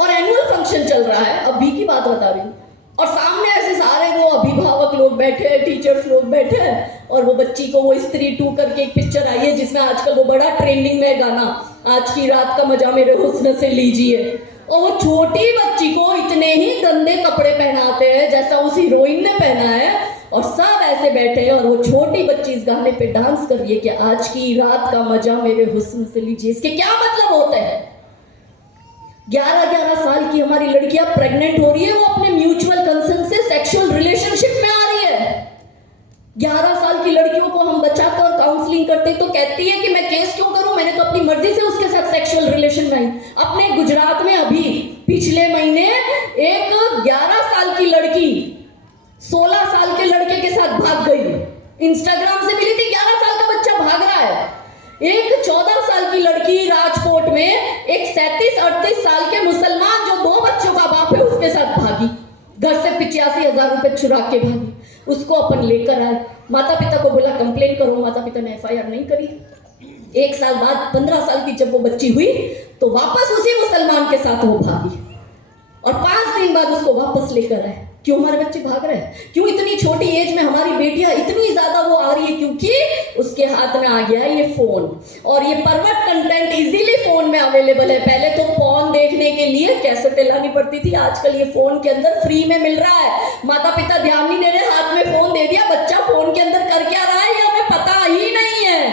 और एनुअल फंक्शन चल रहा है, अभी की बात बता रही हूँ, और सामने ऐसे सारे वो अभिभावक लोग बैठे हैं, टीचर्स लोग बैठे हैं, और वो बच्ची को वो स्त्री 2 करके एक पिक्चर आई है जिसमें आजकल वो बड़ा ट्रेंडिंग में गाना, आज की रात का मजा मेरे हुस्न से लीजिए, और वो छोटी बच्ची को इतने ही गंदे कपड़े पहनाते हैं जैसा उस हीरोइन ने पहना है, और सब ऐसे बैठे हैं, और वो छोटी बच्ची इस गाने पे डांस कर रही है कि आज की रात का मजा मेरे हुस्न से लीजिए। इसके क्या मतलब होते हैं? 11-11 साल की हमारी लड़कियां प्रेग्नेंट हो रही है, वो अपने म्यूचुअल कंसेंट से सेक्सुअल रिलेशनशिप में आ रही है। 11 साल की लड़कियों को हम बचाते और काउंसलिंग करते तो कहती है कि मैं केस क्यों करूं, मैंने तो अपनी मर्जी से उसके साथ सेक्सुअल रिलेशन में आई। अपने गुजरात में अभी पिछले महीने एक 11 साल की लड़की 16 साल के लड़के के साथ भाग गई। इंस्टाग्राम से मिली थी, 11 साल का बच्चा भाग रहा है। एक 14 साल की लड़की राजकोट में एक 37-38 साल के मुसलमान जो 2 बच्चों का बाप है उसके साथ भागी, घर से 85,000 रुपए चुरा के भागी। उसको अपन लेकर आए, माता पिता को बोला कंप्लेन करो, माता पिता ने FIR नहीं करी। 1 साल बाद 15 साल की जब वो बच्ची हुई तो वापस उसी मुसलमान के साथ वो भागी, और 5 दिन बाद उसको वापस लेकर आए। क्यों हमारे बच्चे भाग रहे हैं? क्यों इतनी छोटी एज में हमारी बेटियां इतनी ज्यादा वो आ रही है? क्योंकि उसके हाथ में आ गया है ये फोन, और ये परवर्ट कंटेंट इजीली फोन में अवेलेबल है। पहले तो फोन देखने के लिए कैसेट लानी पड़ती थी, आजकल ये फोन के अंदर फ्री में मिल रहा है। माता पिता ध्यान नहीं दे रहे, हाथ में फोन दे दिया, बच्चा फोन के अंदर कर क्या रहा है ये हमें पता ही नहीं है,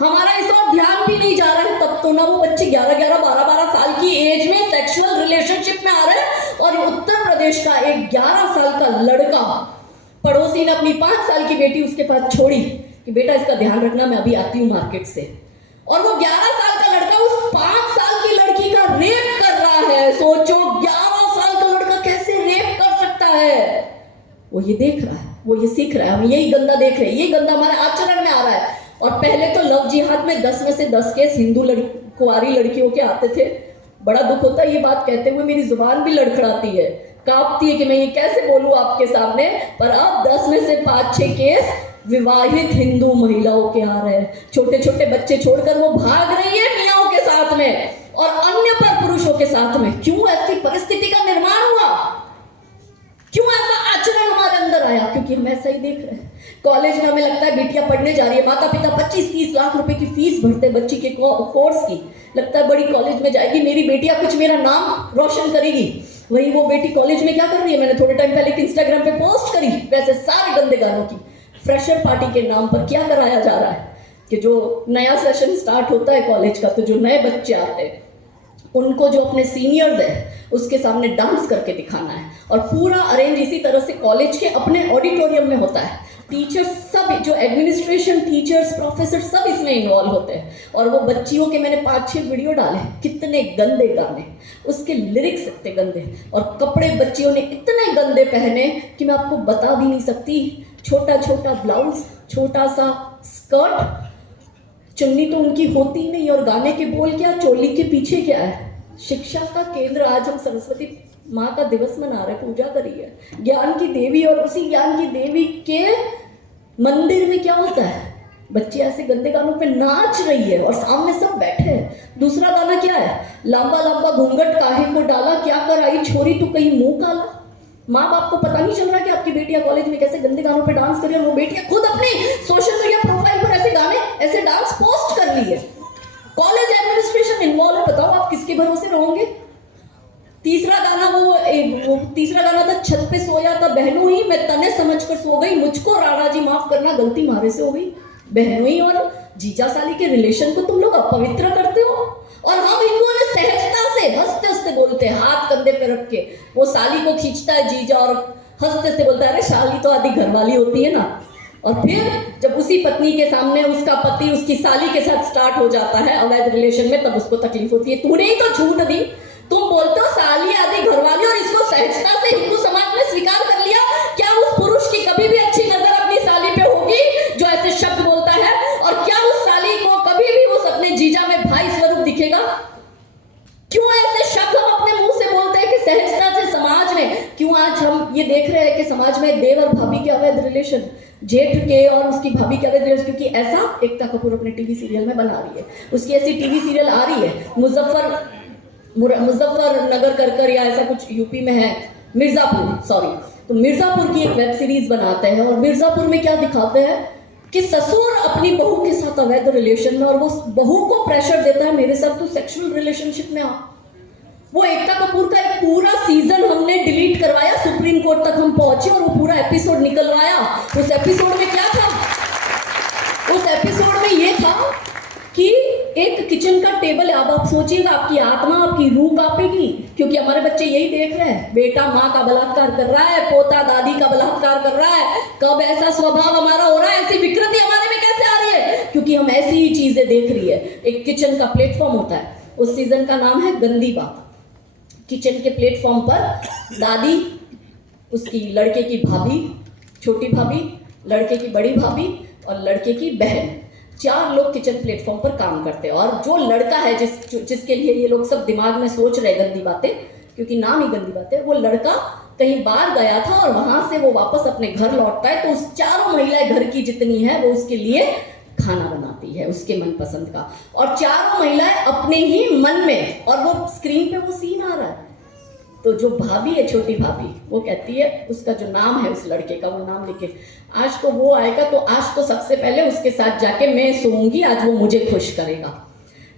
हमारा इस और ध्यान भी नहीं जा रहा है। तब तो ना वो बच्चे 11-11, 12-12 साल की एज में सेक्सुअल रिलेशनशिप में आ रहे हैं, और उत्तर प्रदेश का एक 11 साल का लड़का पड़ोसी ने अपनी 5 साल की बेटी उसके पास छोड़ी कि बेटा इसका ध्यान रखना, मैं अभी आती हूँ मार्केट से। और वो 11 साल का लड़का उस 5 साल की लड़की का रेप कर रहा है। सोचो 11 साल का लड़का कैसे रेप कर सकता है। वो ये देख रहा है, वो ये सीख रहा है, हम यही गंदा देख रहे हैं, यही गंदा हमारे आचरण में आ रहा है। और पहले तो लव जिहाद में 10 में से 10 केस हिंदू कुंवारी लड़कियों के आते थे। बड़ा दुख होता है ये बात कहते हुए, मेरी जुबान भी लड़खड़ाती है, कांपती है कि मैं ये कैसे बोलूं आपके सामने। पर अब 10 में से 5-6 केस विवाहित हिंदू महिलाओं के आ रहे हैं। छोटे छोटे बच्चे छोड़कर वो भाग रही है मियाओं के साथ में और अन्य पर पुरुषों के साथ में। क्यों ऐसी परिस्थिति का निर्माण हुआ? क्यों ऐसा आचरण हमारे अंदर आया? क्योंकि हम ऐसा ही देख रहे हैं। कॉलेज में हमें लगता है बेटियां पढ़ने जा रही है, माता पिता 25-30 लाख रुपए की फीस भरते हैं बच्ची के कोर्स की, लगता है बड़ी कॉलेज में जाएगी, मेरी बेटियां कुछ मेरा नाम रोशन करेगी। वही वो बेटी कॉलेज में क्या कर रही है? मैंने थोड़े टाइम पहले एक इंस्टाग्राम पे पोस्ट करी, वैसे सारे गंदे गानों की। फ्रेशर पार्टी के नाम पर क्या कराया जा रहा है कि जो नया सेशन स्टार्ट होता है कॉलेज का, तो जो नए बच्चे आते हैं उनको जो अपने सीनियर्स है उसके सामने डांस करके दिखाना है। और पूरा अरेंज इसी तरह से कॉलेज के अपने ऑडिटोरियम में होता है। टीचर्स सब, जो एडमिनिस्ट्रेशन, टीचर्स, प्रोफेसर सब इसमें इन्वॉल्व होते हैं। और वो बच्चियों के मैंने 5-6 वीडियो डाले, कितने गंदे गाने, उसके लिरिक्स इतने गंदे, और कपड़े बच्चियों ने इतने गंदे पहने कि मैं आपको बता भी नहीं सकती। छोटा छोटा ब्लाउज, छोटा सा स्कर्ट, चुन्नी तो उनकी होती नहीं, और गाने के बोल क्या, चोली के पीछे क्या है। शिक्षा का केंद्र, आज हम सरस्वती माँ का दिवस मना रहे, पूजा करी है, ज्ञान की देवी, और उसी ज्ञान की देवी के मंदिर में क्या होता है, बच्ची ऐसे गंदे गानों पे नाच रही है और सामने सब बैठे हैं। दूसरा गाना क्या है, लंबा लंबा घूंघट काहे को डाला, क्या कर आई छोरी तू कहीं मुंह काला। माँ बाप को पता नहीं चल रहा कि आपकी बेटियां कॉलेज में कैसे गंदे गानों पे डांस कर रही है, और वो बेटियां खुद अपनी सोशल मीडिया प्रोफाइल पर ऐसे गाने, ऐसे डांस पोस्ट कर रही है। कॉलेज एडमिनिस्ट्रेशन इन्वॉल्व है, बताओ आप किसके भरोसे रहोगे। तीसरा गाना वो तीसरा गाना था, छत पे सोया था बहनों ही, मैं तने समझकर सो गई, मुझको राणा जी माफ करना गलती मारे से हो गई। बहनों ही और जीजा साली के रिलेशन को तुम लोग अपवित्र करते हो, और हम हिंदुओं ने सहजता से हंसते हंसते बोलते हैं, हाथ कंधे पे रख के वो साली को खींचता है जीजा और हंसते हंसते बोलता है अरे साली तो आधी घरवाली होती है ना। और फिर जब उसी पत्नी के सामने उसका पति उसकी साली के साथ स्टार्ट हो जाता है अवैध रिलेशन में, तब उसको तकलीफ होती है, तूने ही तो झूठ दी, तुम बोलते हो साली आधी घरवाली, और इसको सहजता से हिंदू समाज ने स्वीकार कर लिया। क्या उस पुरुष की कभी भी अच्छी नजर अपनी साली पे होगी जो ऐसे शब्द बोलता है? और क्या उस साली को कभी भी उस अपने जीजा में भाई स्वरूप दिखेगा? क्यों ऐसे शब्द हम अपने मुंह से बोलते हैं कि सहजता से समाज में? क्यों आज हम ये देख रहे हैं कि समाज में देवर और भाभी के अवैध रिलेशन, जेठ के और उसकी भाभी के अवैध रिलेशन? क्योंकि ऐसा एकता कपूर अपने टीवी सीरियल में बना रही है, उसकी ऐसी टीवी सीरियल आ रही है, मुजफ्फरनगर कर या ऐसा कुछ यूपी में है, मिर्जापुर, सॉरी, तो मिर्जापुर की एक वेब सीरीज बनाते हैं। और मिर्जापुर में क्या दिखाते हैं कि ससुर अपनी बहू के साथ अवैध रिलेशन में, और वो बहू को प्रेशर देता है मेरे साथ तो सेक्सुअल रिलेशनशिप में आ। वो एकता कपूर का एक पूरा सीजन हमने डिलीट करवाया, सुप्रीम कोर्ट तक हम पहुंचे और वो पूरा एपिसोड निकलवाया। उस एपिसोड में क्या था? उस एपिसोड में ये था कि एक किचन का टेबल, अब आप सोचिएगा, आपकी आत्मा, आपकी रूह कांपेगी, क्योंकि हमारे बच्चे यही देख रहे हैं, बेटा माँ का बलात्कार कर रहा है, पोता दादी का बलात्कार कर रहा है। कब ऐसा स्वभाव हमारा हो रहा है, ऐसी विकृति हमारे में कैसे आ रही है? क्योंकि हम ऐसी ही चीजें देख रही है। एक किचन का प्लेटफॉर्म होता है, उस सीजन का नाम है गंदी बात। किचन के प्लेटफॉर्म पर दादी, उसकी लड़के की भाभी, छोटी भाभी, लड़के की बड़ी भाभी और लड़के की बहन, 4 लोग किचन प्लेटफॉर्म पर काम करते हैं। और जो लड़का है जिसके लिए ये लोग सब दिमाग में सोच रहे गंदी बातें, क्योंकि नाम ही गंदी बातें, वो लड़का कहीं बाहर गया था और वहां से वो वापस अपने घर लौटता है, तो उस 4 महिलाएं घर की जितनी है वो उसके लिए खाना बनाती है उसके मनपसंद का, और 4 महिलाएं अपने ही मन में, और वो स्क्रीन पे वो सीन आ रहा है। तो जो भाभी है, छोटी भाभी, वो कहती है, उसका जो नाम है उस लड़के का, वो नाम लिखे, आज तो वो आएगा तो आज तो सबसे पहले उसके साथ जाके मैं सोऊंगी, आज वो मुझे खुश करेगा।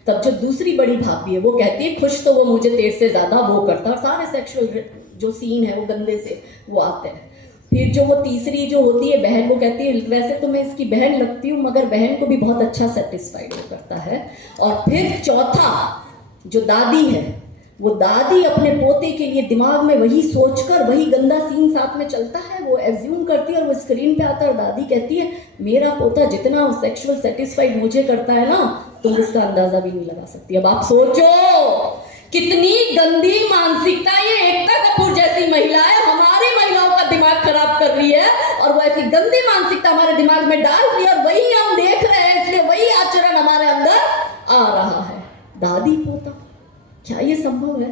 तब जो दूसरी बड़ी भाभी है वो कहती है खुश तो वो मुझे तेरे से ज्यादा वो करता, और सारे सेक्सुअल जो सीन है वो गंदे से वो आते हैं। फिर जो वो तीसरी जो होती है बहन, वो कहती है वैसे तो मैं इसकी बहन लगती हूँ मगर बहन को भी बहुत अच्छा सेटिस्फाइड वो करता है। और फिर चौथा जो दादी है वो दादी अपने पोते के लिए दिमाग में वही सोचकर वही गंदा सीन साथ में चलता है, वो एज्यूम करती है और वो स्क्रीन पे आता है और दादी कहती है मेरा पोता जितना सेक्सुअल सेटिस्फाइड मुझे करता है ना, तुम इसका अंदाजा भी नहीं लगा सकती। अब आप सोचो कितनी गंदी मानसिकता ये एकता कपूर जैसी महिला है, हमारी महिलाओं का दिमाग खराब कर रही है और वो ऐसी गंदी मानसिकता हमारे दिमाग में डाल रही है और वही हम देख रहे हैं, इसलिए वही आचरण हमारे अंदर आ रहा है। दादी पोता, क्या ये संभव है?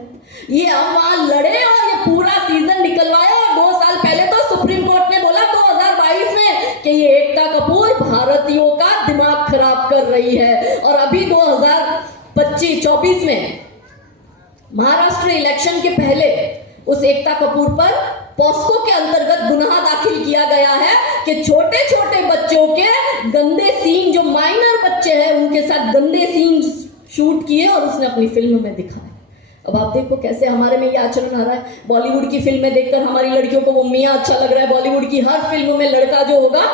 ये हम वहां लड़े और ये पूरा सीजन निकलवाए और 2 साल पहले तो सुप्रीम कोर्ट ने बोला 2022 में कि ये एकता कपूर भारतीयों का दिमाग खराब कर रही है। और अभी 2025-24 में महाराष्ट्र इलेक्शन के पहले उस एकता कपूर पर पॉस्को के अंतर्गत गुनाह दाखिल किया गया है कि छोटे छोटे बच्चों के गंदे सीन, जो माइनर बच्चे हैं उनके साथ गंदे सीन शूट किए और उसने अपनी फिल्म में दिखाए। अब आप देखो कैसे हमारे में ये आचरण आ रहा है। बॉलीवुड की फिल्में देखकर हमारी लड़कियों को वो मियाँ अच्छा लग रहा है, बॉलीवुड की हर फिल्म में लड़का जो होगा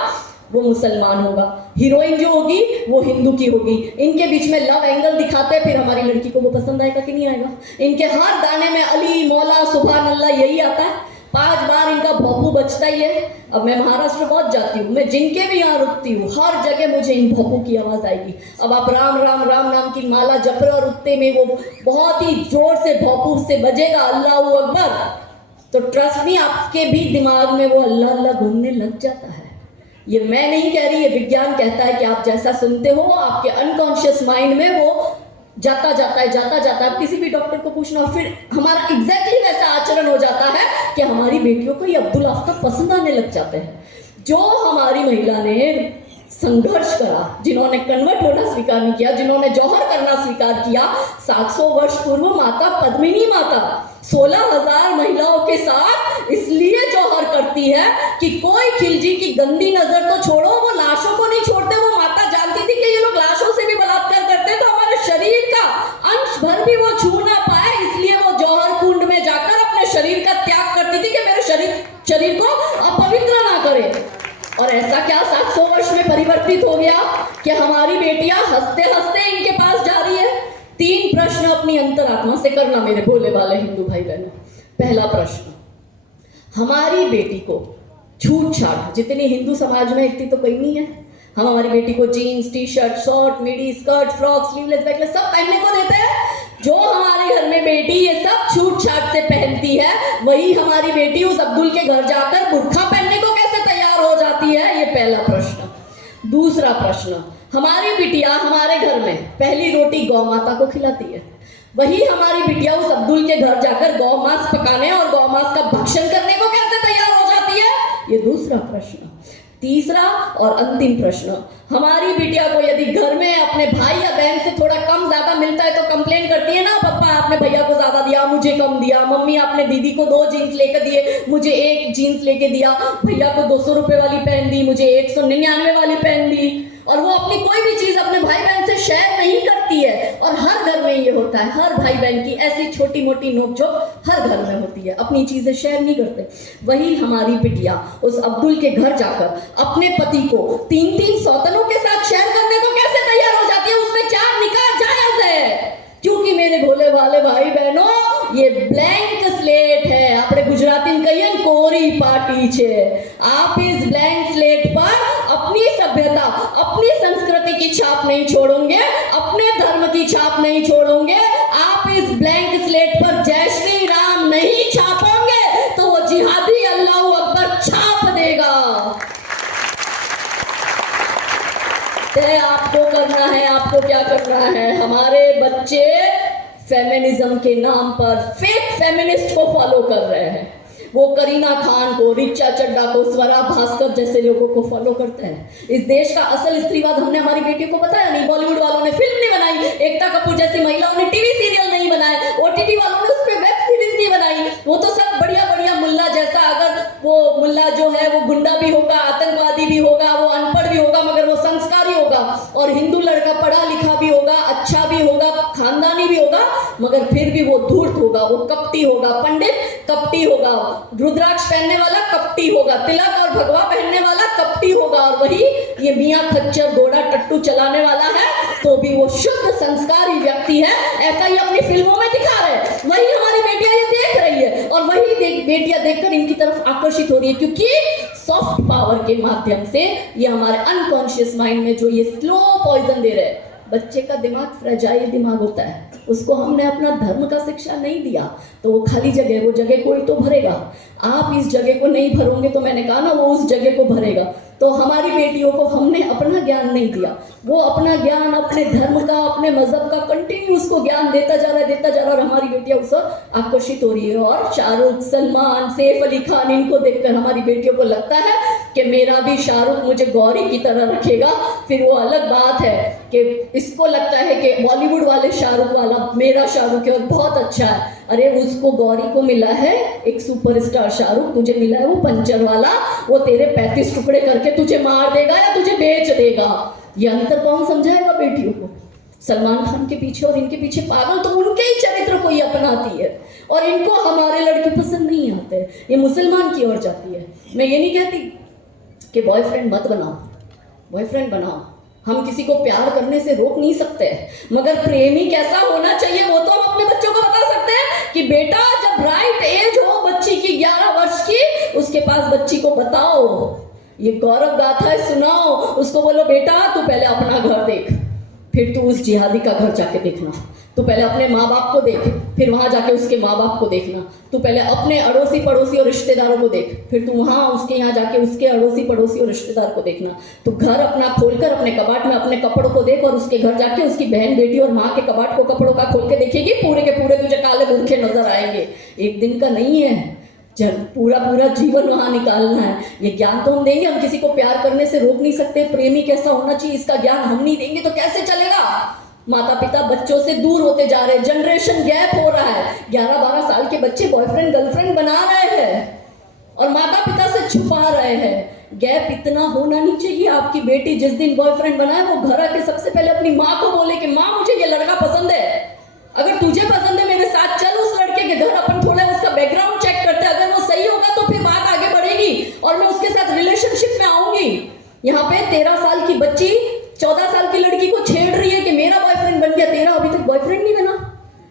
वो मुसलमान होगा, हीरोइन जो होगी वो हिंदू की होगी, इनके बीच में लव एंगल दिखाते हैं, फिर हमारी लड़की को वो पसंद आएगा कि नहीं आएगा? इनके हर गाने में अली मौला सुभान अल्लाह यही आता है, 5 बार इनका भोपू बचता ही है। अब मैं महाराष्ट्र बहुत जाती हूँ, मैं जिनके भी यहाँ रुकती हूँ हर जगह मुझे इन भोपू की आवाज आएगी। अब आप राम राम राम नाम की माला जप रहे और उतने में वो बहुत ही जोर से भोपू से बजेगा अल्लाह अकबर, तो ट्रस्ट मी आपके भी दिमाग में वो अल्लाह अल्लाह घूमने लग जाता है। ये मैं नहीं कह रही, ये विज्ञान कहता है कि आप जैसा सुनते हो आपके अनकॉन्शियस माइंड में वो जाता जाता है। किसी भी डॉक्टर को पूछना, फिर हमारा एग्जैक्टली वैसा आचरण हो जाता है कि हमारी बेटियों को ये अब्दुल आफ्ताब पसंद आने लग जाते हैं। जो हमारी महिला ने संघर्ष करा, जिन्होंने कन्वर्ट होना स्वीकार नहीं किया, जिन्होंने जौहर करना स्वीकार किया, 700 वर्ष पूर्व माता पद्मिनी माता 16,000 महिलाओं के साथ इसलिए जौहर करती है कि कोई खिलजी की गंदी नजर तो छोड़ो, वो लाशों को नहीं छोड़ते। वो माता जानती थी कि ये लोग लाशों से भी बलात्कार करते हैं, तो हमारे शरीर का अंश भर भी वो छू ना पाए, इसलिए वो जौहर कुंड में जाकर अपने शरीर का त्याग करती थी कि मेरे शरीर को अपवित्र ना करे। और ऐसा क्या 700 वर्ष में परिवर्तित हो गया कि हमारी बेटियां हंसते हंसते इनके पास जा रही है? 3 प्रश्न अपनी अंतरात्मा से करना मेरे भोले वाले हिंदू भाई बहनों। पहला प्रश्न, हमारी बेटी को छूट छाट जितनी हिंदू समाज में इतनी तो कोई नहीं है। हम हमारी बेटी को जीन्स, टी शर्ट, शॉर्ट, मिडी, स्कर्ट, फ्रॉक, स्लीवलेस, बैकलेस सब पहनने को देते हैं। जो हमारे घर में बेटी ये सब छूट छाट से पहनती है, वही हमारी बेटी उस अब्दुल के घर जाकर बुर्खा पहनने को कैसे तैयार हो जाती है? ये पहला प्रश्न। दूसरा प्रश्न, हमारी बिटिया हमारे घर में पहली रोटी गौ माता को खिलाती है, वही हमारी बिटिया उस अब्दुल के घर जाकर गौ मांस पकाने और गौ मांस का भक्षण करने को कैसे तैयार हो जाती है? ये दूसरा प्रश्न। तीसरा और अंतिम प्रश्न, हमारी बिटिया को यदि घर में अपने भाई या बहन से थोड़ा कम ज्यादा मिलता है तो कंप्लेन करती है ना, पापा आपने भैया को ज्यादा दिया, मुझे कम दिया, मम्मी आपने दीदी को 2 जीन्स लेकर दिए, मुझे 1 जीन्स लेके दिया, भैया को 200 रुपए वाली पहन दी, मुझे 199 वाली पहन दी। और वो अपनी कोई भी चीज अपने भाई बहन से शेयर नहीं करती है। और हर घर में ये होता है, हर भाई बहन की ऐसी छोटी मोटी नोकझोंक हर घर में होती है, अपनी चीजें शेयर नहीं करते। वही हमारी बिटिया उस अब्दुल के घर जाकर अपने पति को 3-3 सौतनों के साथ शेयर करने को कैसे तैयार हो जाती है? उसमें क्या निकाह जायज है? क्योंकि मेरे भोले वाले भाई बहनों, ये ब्लैंक स्लेट है। આપણે ગુજરાતી કહીએ ને કોરી પાટી છે। आप इस ब्लैंक स्लेट पर अपनी सभ्यता, अपनी संस्कृति की छाप नहीं छोड़ोगे, अपने धर्म की छाप नहीं छोड़ोगे। आप इस ब्लैंक स्लेट पर जय श्री राम नहीं छापोगे तो वो जिहादी अल्लाह अकबर छाप देगा। आपको करना है, आपको क्या करना है? हमारे बच्चे फेमिनिज्म के नाम पर फेक फेमिनिस्ट को फॉलो कर रहे हैं। वो करीना खान को, रिचा चड्डा को, स्वरा भास्कर जैसे लोगों को फॉलो करते हैं। इस देश का असल स्त्रीवाद हमने हमारी बेटियों को बताया नहीं। बॉलीवुड वालों ने फिल्म नहीं बनाई, एकता कपूर जैसी महिलाओं ने टीवी सीरियल नहीं बनाए, ओटीटी वालों ने उस पर वेब सीरीज नहीं बनाई। वो तो सब बढ़िया बढ़िया मुल्ला जैसा, अगर वो मुल्ला जो है वो गुंडा भी होगा, आतंकवादी भी होगा, वो अनपढ़ भी होगा, मगर वो संस्कारी होगा। और हिंदू लड़का पढ़ा लिखा भी होगा, अच्छा भी होगा, खानदानी भी होगा, मगर फिर भी वो धूर्त होगा, वो कपटी होगा। पंडित कपटी होगा, रुद्राक्ष पहनने वाला कपटी होगा, तिलक और भगवा पहनने वाला कपटी होगा। और वही ये मियाँ खच्चर घोड़ा टट्टू चलाने वाला है, तो भी वो शुद्ध संस्कारी व्यक्ति है, ऐसा ही अपनी फिल्मों में दिखा रहे हैं। वही हमारी बेटियां ये देख रही है और वही बेटियां देखकर इनकी तरफ आकर्षित हो रही है, क्योंकि सॉफ्ट पावर के माध्यम से ये हमारे अनकॉन्शियस माइंड में जो ये स्लो पॉइजन दे रहे हैं। बच्चे का दिमाग फ्रेजाइल दिमाग होता है, उसको हमने अपना धर्म का शिक्षा नहीं दिया तो वो खाली जगह, वो जगह कोई तो भरेगा। आप इस जगह को नहीं भरोगे तो मैंने कहा ना, वो उस जगह को भरेगा। तो हमारी बेटियों को हमने अपना ज्ञान नहीं दिया, वो अपना ज्ञान अपने धर्म का, अपने मजहब का कंटिन्यू उसको ज्ञान देता जा रहा है और हमारी बेटियां उससे आकर्षित हो रही है। और शाहरुख, सलमान, सैफ अली खान, इनको देखकर हमारी बेटियों को लगता है कि मेरा भी शाहरुख मुझे गौरी की तरह रखेगा। फिर वो अलग बात है कि इसको लगता है कि बॉलीवुड वाले शाहरुख वाला मेरा शाहरुख है और बहुत अच्छा है। अरे उसको गौरी को मिला है एक सुपरस्टार शाहरुख, तुझे मिला है वो पंचर वाला, वो तेरे 35 टुकड़े करके तुझे मार देगा या तुझे बेच देगा। ये अंतर कौन समझाएगा बेटियों को? सलमान खान के पीछे और इनके पीछे पागल तो उनके ही चरित्र को ये अपनाती है और इनको हमारे लड़के पसंद नहीं आते, ये मुसलमान की ओर जाती है। मैं ये नहीं कहती कि बॉयफ्रेंड मत बनाओ, बॉयफ्रेंड बनाओ, हम किसी को प्यार करने से रोक नहीं सकते, मगर प्रेमी कैसा होना चाहिए वो तो हम अपने बच्चों को बता सकते हैं कि बेटा जब राइट एज हो बच्ची की 11 वर्ष की, उसके पास बच्ची को बताओ, ये गौरव गाथा है, सुनाओ उसको, बोलो बेटा तू पहले अपना घर देख, फिर तू उस जिहादी का घर जाके देखना, तू पहले अपने माँ बाप को देख, फिर वहां जाके उसके माँ बाप को देखना, तू पहले अपने अड़ोसी पड़ोसी और रिश्तेदारों को देख, फिर तू वहां उसके यहाँ जाके उसके अड़ोसी पड़ोसी और रिश्तेदार को देखना। तू घर अपना खोलकर अपने कबाट में अपने कपड़ों को देख और उसके घर जाके उसकी बहन बेटी और माँ के कबाट को कपड़ों का खोल के देखेगी, पूरे के पूरे तुझे काले भूखे नजर आएंगे। एक दिन का नहीं है, जब पूरा पूरा जीवन वहां निकालना है। ये ज्ञान तो हम देंगे, हम किसी को प्यार करने से रोक नहीं सकते, प्रेमी कैसा होना चाहिए इसका ज्ञान हम नहीं देंगे तो कैसे चलेगा। माता पिता बच्चों से दूर होते जा रहे हैं, जनरेशन गैप हो रहा है, 11-12 साल के बच्चे बॉयफ्रेंड गर्लफ्रेंड बना रहे हैं और माता पिता से छुपा रहे हैं। गैप इतना होना नहीं चाहिए। आपकी बेटी जिस दिन बॉयफ्रेंड बनाए वो घर आके सबसे पहले अपनी माँ को बोले कि माँ मुझे ये लड़का पसंद है, अगर तुझे पसंद है मेरे साथ चल उस लड़के के घर, अपन थोड़ा उसका बैकग्राउंड चेक करते हैं, अगर वो सही होगा तो फिर बात आगे बढ़ेगी और मैं उसके साथ रिलेशनशिप में आऊंगी। यहाँ पे 13 साल की बच्ची 14 साल की लड़की को छेड़ रही है कि मेरा बॉयफ्रेंड बन गया, तेरा अभी तक बॉयफ्रेंड नहीं बना।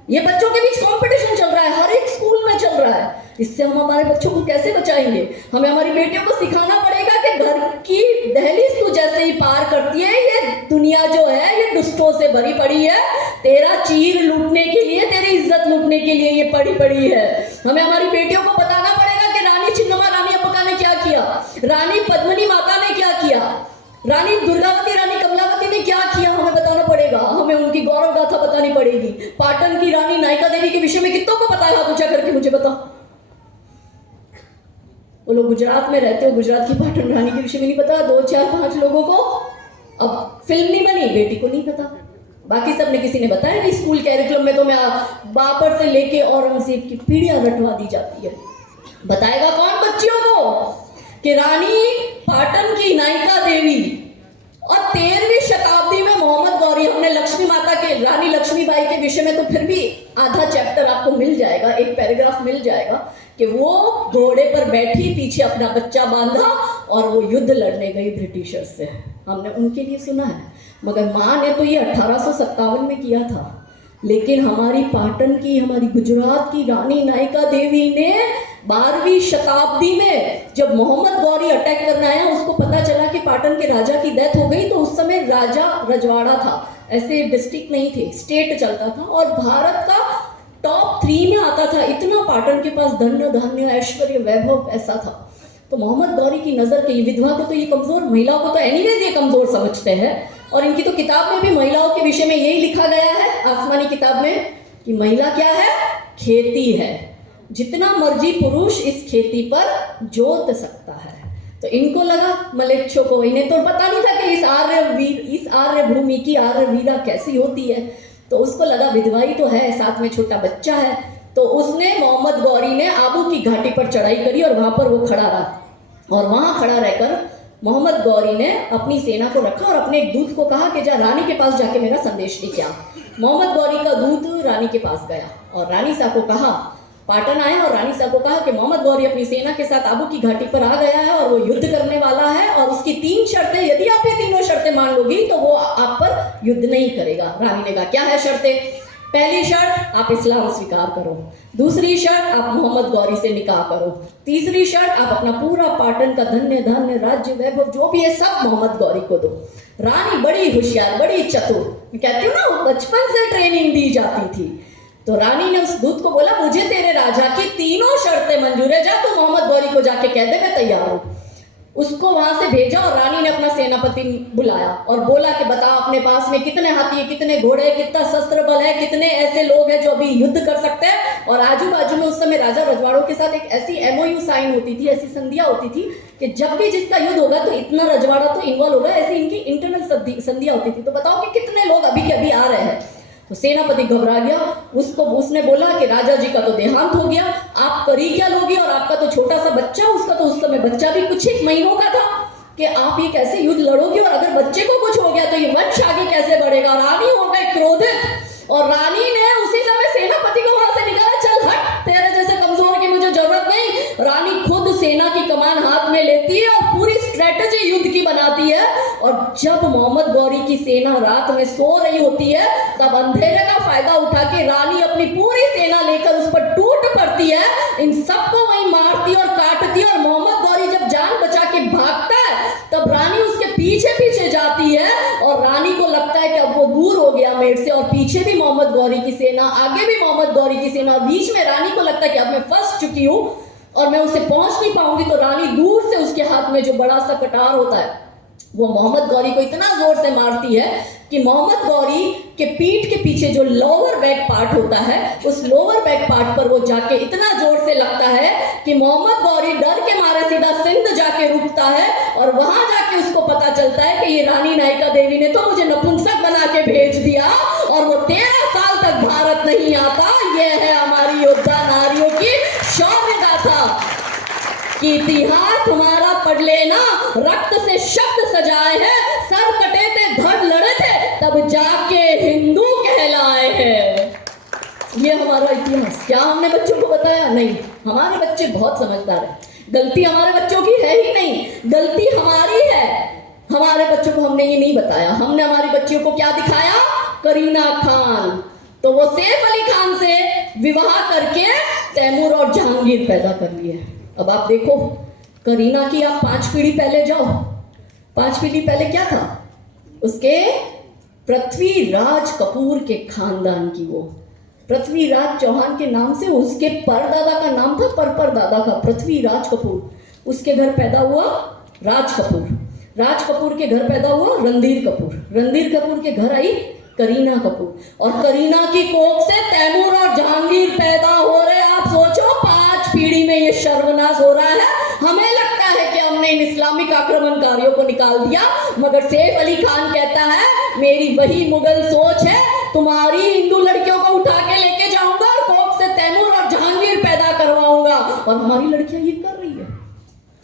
ये बच्चों के बीच कंपटीशन चल रहा है, हर एक स्कूल में चल रहा है। इससे हम हमारे बच्चों को कैसे बचाएंगे? हमें हमारी बेटियों को सिखाना पड़ेगा कि घर की दहलीज तू जैसे ही पार करती है, ये दुनिया जो है ये दुष्टों से भरी पड़ी है, तेरा चीर लूटने के लिए, तेरी इज्जत लूटने के लिए ये पड़ी पड़ी है। हमें हमारी बेटियों को बताना पड़ेगा कि रानी चिन्नम्मा रानी अम्बिका ने क्या किया, रानी पद्मिनी माता ने क्या किया, रानी दुर्गावती रानी कमलावती ने क्या किया, हमें बताना पड़ेगा। हमें उनकी गौरव गाथा बतानी पड़ेगी। पाटन की रानी नायिका देवी के विषय में कितनों को पता है? हाथ ऊंचा करके मुझे बताओ। वो लोग गुजरात में रहते हो, गुजरात की पाटन रानी के विषय में नहीं पता? 2, 4, 5 लोगों को। अब फिल्म नहीं बनी, बेटी को नहीं पता, बाकी सब ने किसी ने बताया नहीं। स्कूल कैरिकुलम में तो मैं बाबर से लेके औरंगजेब की पीढ़ियां रटवा दी जाती है। बताएगा कौन बच्चियों को कि रानी पाटन की नायिका देवी और 13वीं शताब्दी में मोहम्मद गौरी। हमने लक्ष्मी माता के, रानी लक्ष्मीबाई के विषय में तो फिर भी आधा चैप्टर आपको मिल जाएगा, एक पैराग्राफ मिल जाएगा कि वो घोड़े पर बैठी, पीछे अपना बच्चा बांधा और वो युद्ध लड़ने गई ब्रिटिशर्स से। हमने उनके लिए सुना है, मगर माँ ने तो ये 1857 में किया था। लेकिन हमारी पाटन की, हमारी गुजरात की रानी नायिका देवी ने 12वीं शताब्दी में जब मोहम्मद गौरी अटैक करना आया, उसको पता चला कि पाटन के राजा की डेथ हो गई, तो उस समय राजा रजवाड़ा था, ऐसे डिस्ट्रिक्ट नहीं थे, स्टेट चलता था और भारत का टॉप 3 में आता था। इतना पाटन के पास धन्य धान्य ऐश्वर्य वैभव ऐसा था। तो मोहम्मद गौरी की नजर के विधवा को तो ये कमजोर, महिलाओं को तो एनीवेज ये कमजोर समझते हैं। और इनकी तो किताब में भी महिलाओं के विषय में यही लिखा गया है, आसमानी किताब में, कि महिला क्या है? खेती है, जितना मर्जी पुरुष इस खेती पर जोत सकता है। तो इनको लगा मलेच्छों को, इन्हें तो पता नहीं था कि इस आर्य भूमि की आर्य वीरा कैसी होती है। तो उसको लगा विधवाई तो है, साथ में छोटा बच्चा है, तो उसने, मोहम्मद गौरी ने आबू की घाटी पर चढ़ाई करी और वहां पर वो खड़ा रहा। और वहां खड़ा रहकर मोहम्मद गौरी ने अपनी सेना को रखा और अपने एक दूत को कहा कि जा रानी के पास जाके मेरा संदेश लेके आ। मोहम्मद गौरी का दूत रानी के पास गया और रानी साहब को कहा, पाटन आए और रानी साहब को कहा कि मोहम्मद गौरी अपनी सेना के साथ आबू की घाटी पर आ गया है और वो युद्ध करने वाला है और उसकी 3 शर्तें, यदि आप ये तीनों शर्तें मान लोगी तो वो आप पर युद्ध नहीं करेगा। रानी ने कहा क्या है शर्तें? पहली शर्त आप इस्लाम स्वीकार करो, दूसरी शर्त आप मोहम्मद गौरी से निकाह करो, तीसरी शर्त आप अपना पूरा पाटन का धन्य धान्य राज्य वैभव जो भी है सब मोहम्मद गौरी को दो। रानी बड़ी होशियार, बड़ी चतुर, कहती हूँ ना बचपन से ट्रेनिंग दी जाती थी। तो रानी ने उस दूत को बोला मुझे तेरे राजा की तीनों शर्तें मंजूर है, जा तू मोहम्मद गौरी को जाके कह दे मैं तैयार हूँ। उसको वहां से भेजा और रानी ने अपना सेनापति बुलाया और बोला कि बताओ अपने पास में कितने हाथी है, कितने घोड़े है, कितना शस्त्र बल है, कितने ऐसे लोग हैं जो अभी युद्ध कर सकते हैं। और आजू बाजू में उस समय राजा रजवाड़ों के साथ एक ऐसी एमओयू साइन होती थी, ऐसी संधियां होती थी कि जब भी जिसका युद्ध होगा तो इतना रजवाड़ा तो इन्वॉल्व होगा, ऐसी इनकी इंटरनल संधियां होती थी। तो बताओ कि कितने लोग अभी के अभी आ रहे हैं। तो सेनापति घबरा गया, उसने बोला कि राजा जी का तो देहांत हो गया, आप करी क्या लोगी, और आपका तो छोटा सा बच्चा, उसका तो उस समय बच्चा भी कुछ एक महीनों का था, कि आप ये कैसे युद्ध लड़ोगे, और अगर बच्चे को कुछ हो गया तो ये वंश आगे कैसे बढ़ेगा। रानी हो गई क्रोधित और रानी ने उसी समय सेनापति को वहां से निकाला, चल हट, तेरे जैसे कमजोर की मुझे जरूरत नहीं। रानी खुद सेना की कमान हाथ में लेती है और पूरी स्ट्रेटेजी युद्ध की बनाती है। और जब मोहम्मद गौरी की सेना रात में सो रही होती है तब अंधेरे का फायदा उठा के रानी अपनी पूरी सेना लेकर उस पर टूट पड़ती है, इन सबको वहीं मारती और काटती है। और मोहम्मद गौरी जब जान बचा के भागता है तब रानी उसके पीछे पीछे जाती है और रानी को लगता है कि अब वो दूर हो गया मेरे से, और पीछे भी मोहम्मद गौरी की सेना, आगे भी मोहम्मद गौरी की सेना, बीच में रानी को लगता है कि अब मैं फंस चुकी हूँ और मैं उसे पहुंच नहीं पाऊंगी। तो रानी दूर से उसके हाथ में जो बड़ा सा कटार होता है वो मोहम्मद गौरी को इतना जोर से मारती है कि मोहम्मद गौरी के पीठ के पीछे जो लोअर बैक पार्ट होता है उस लोअर बैक पार्ट पर वो जाके इतना जोर से लगता है कि मोहम्मद गौरी डर के मारे सीधा सिंध जाके रुकता है। और वहां जाके उसको पता चलता है कि ये रानी नायिका देवी ने तो मुझे नपुंसक बना के भेज दिया और वो 13 साल तक भारत नहीं आता। ये है हमारी योद्धा नारियों की शौर्य गाथा कि इतिहास हमारा पढ़ लेना, रक्त से शब्द सजाए हैं, सर कटे थे धड़ लड़े थे तब जाके हिंदू कहलाए हैं। ये हमारा इतिहास। क्या हमने बच्चों को बताया? नहीं। हमारे बच्चे बहुत समझदार हैं, गलती हमारे बच्चों की है ही नहीं, गलती हमारी है। हमारे बच्चों को हमने ये नहीं बताया। हमने हमारी बच्चियों को क्या दिखाया? करीना खान, तो वो सैफ अली खान से विवाह करके तैमूर और जहांगीर पैदा कर लिए। अब आप देखो करीना की, आप 5 पीढ़ी पहले जाओ, 5 पीढ़ी पहले क्या था? उसके पृथ्वीराज कपूर के खानदान की, वो पृथ्वीराज चौहान के नाम से उसके परदादा का नाम था, परदादा का पृथ्वीराज कपूर। उसके घर पैदा हुआ राज कपूर, राज कपूर के घर पैदा हुआ रणधीर कपूर, रणधीर कपूर के घर आई करीना कपूर, और करीना की कोख से तैमूर और जहांगीर पैदा हो रहे। आप सोचो 5 पीढ़ी में ये सर्वनाश हो रहा है। हमें लगता है कि हमने इन इस्लामिक आक्रमणकारियों को निकाल दिया, मगर सैफ अली खान कहता है मेरी वही मुगल सोच है, तुम्हारी हिंदू लड़कियों को उठा के लेके जाऊंगा और कोख से तैमूर और जहांगीर पैदा करवाऊंगा। और हमारी लड़कियां ये कर रही है,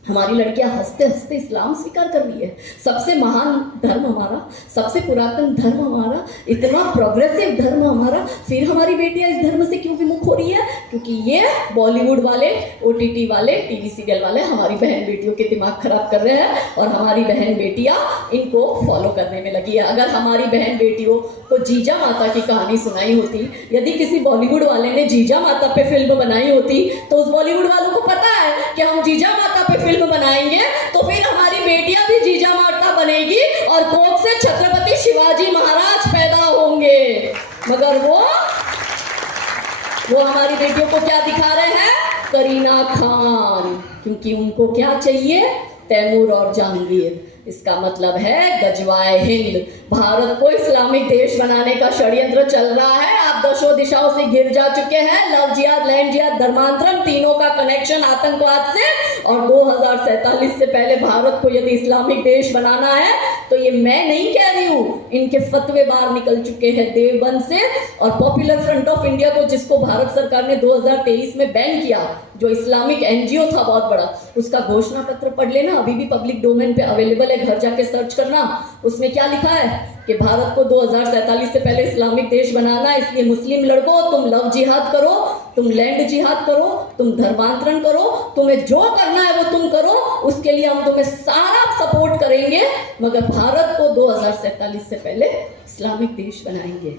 हमारी लड़कियां हंसते हंसते इस्लाम स्वीकार कर रही है। सबसे महान धर्म हमारा, सबसे पुरातन धर्म हमारा, इतना प्रोग्रेसिव धर्म हमारा, फिर हमारी बेटियां इस धर्म से क्यों विमुख हो रही है? क्योंकि ये बॉलीवुड वाले, OTT वाले, टीवी सीरियल वाले हमारी बहन बेटियों के दिमाग खराब कर रहे हैं और हमारी बहन बेटियां इनको फॉलो करने में लगी है। अगर हमारी बहन बेटियों को जीजा माता की कहानी सुनाई होती, यदि किसी बॉलीवुड वाले ने जीजा माता पे फिल्म बनाई होती, तो उस बॉलीवुड वालों को पता है कि हम जीजा माता पे फिल्म बनाएंगे तो फिर हमारी बेटियां भी जीजा माता बनेगी और कोख से छत्रपति शिवाजी महाराज पैदा होंगे। मगर वो हमारी बेटियों को क्या दिखा रहे हैं? करीना खान, क्योंकि उनको क्या चाहिए? तैमूर और जहांगीर। इसका मतलब है गजवाए हिंद। भारत को इस्लामिक देश बनाने का षड्यंत्र चल रहा है। आप दशों दिशाओं से घिर जा चुके हैं। लव जिहाद, लैंड जिहाद, धर्मांतरण, तीनों का कनेक्शन आतंकवाद से। और 2047 से पहले भारत को यदि इस्लामिक देश बनाना है तो ये मैं नहीं कह रही हूँ, इनके फतवे बाहर निकल चुके हैं देवबंद से। और पॉपुलर फ्रंट ऑफ इंडिया को, जिसको भारत सरकार ने 2023 में बैन किया, जो इस्लामिक NGO था बहुत बड़ा, उसका घोषणा पत्र पढ़ लेना, अभी भी पब्लिक डोमेन पे अवेलेबल है, घर जाके सर्च करना। उसमें क्या लिखा है कि भारत को 2047 से पहले इस्लामिक देश बनाना है, इसलिए मुस्लिम लड़कों तुम लव जिहाद करो, तुम लैंड जिहाद करो, तुम धर्मांतरण करो, तुम्हें जो करना है वो तुम करो, उसके लिए हम तुम्हें सारा सपोर्ट करेंगे, मगर भारत को 2047 से पहले इस्लामिक देश बनाएंगे।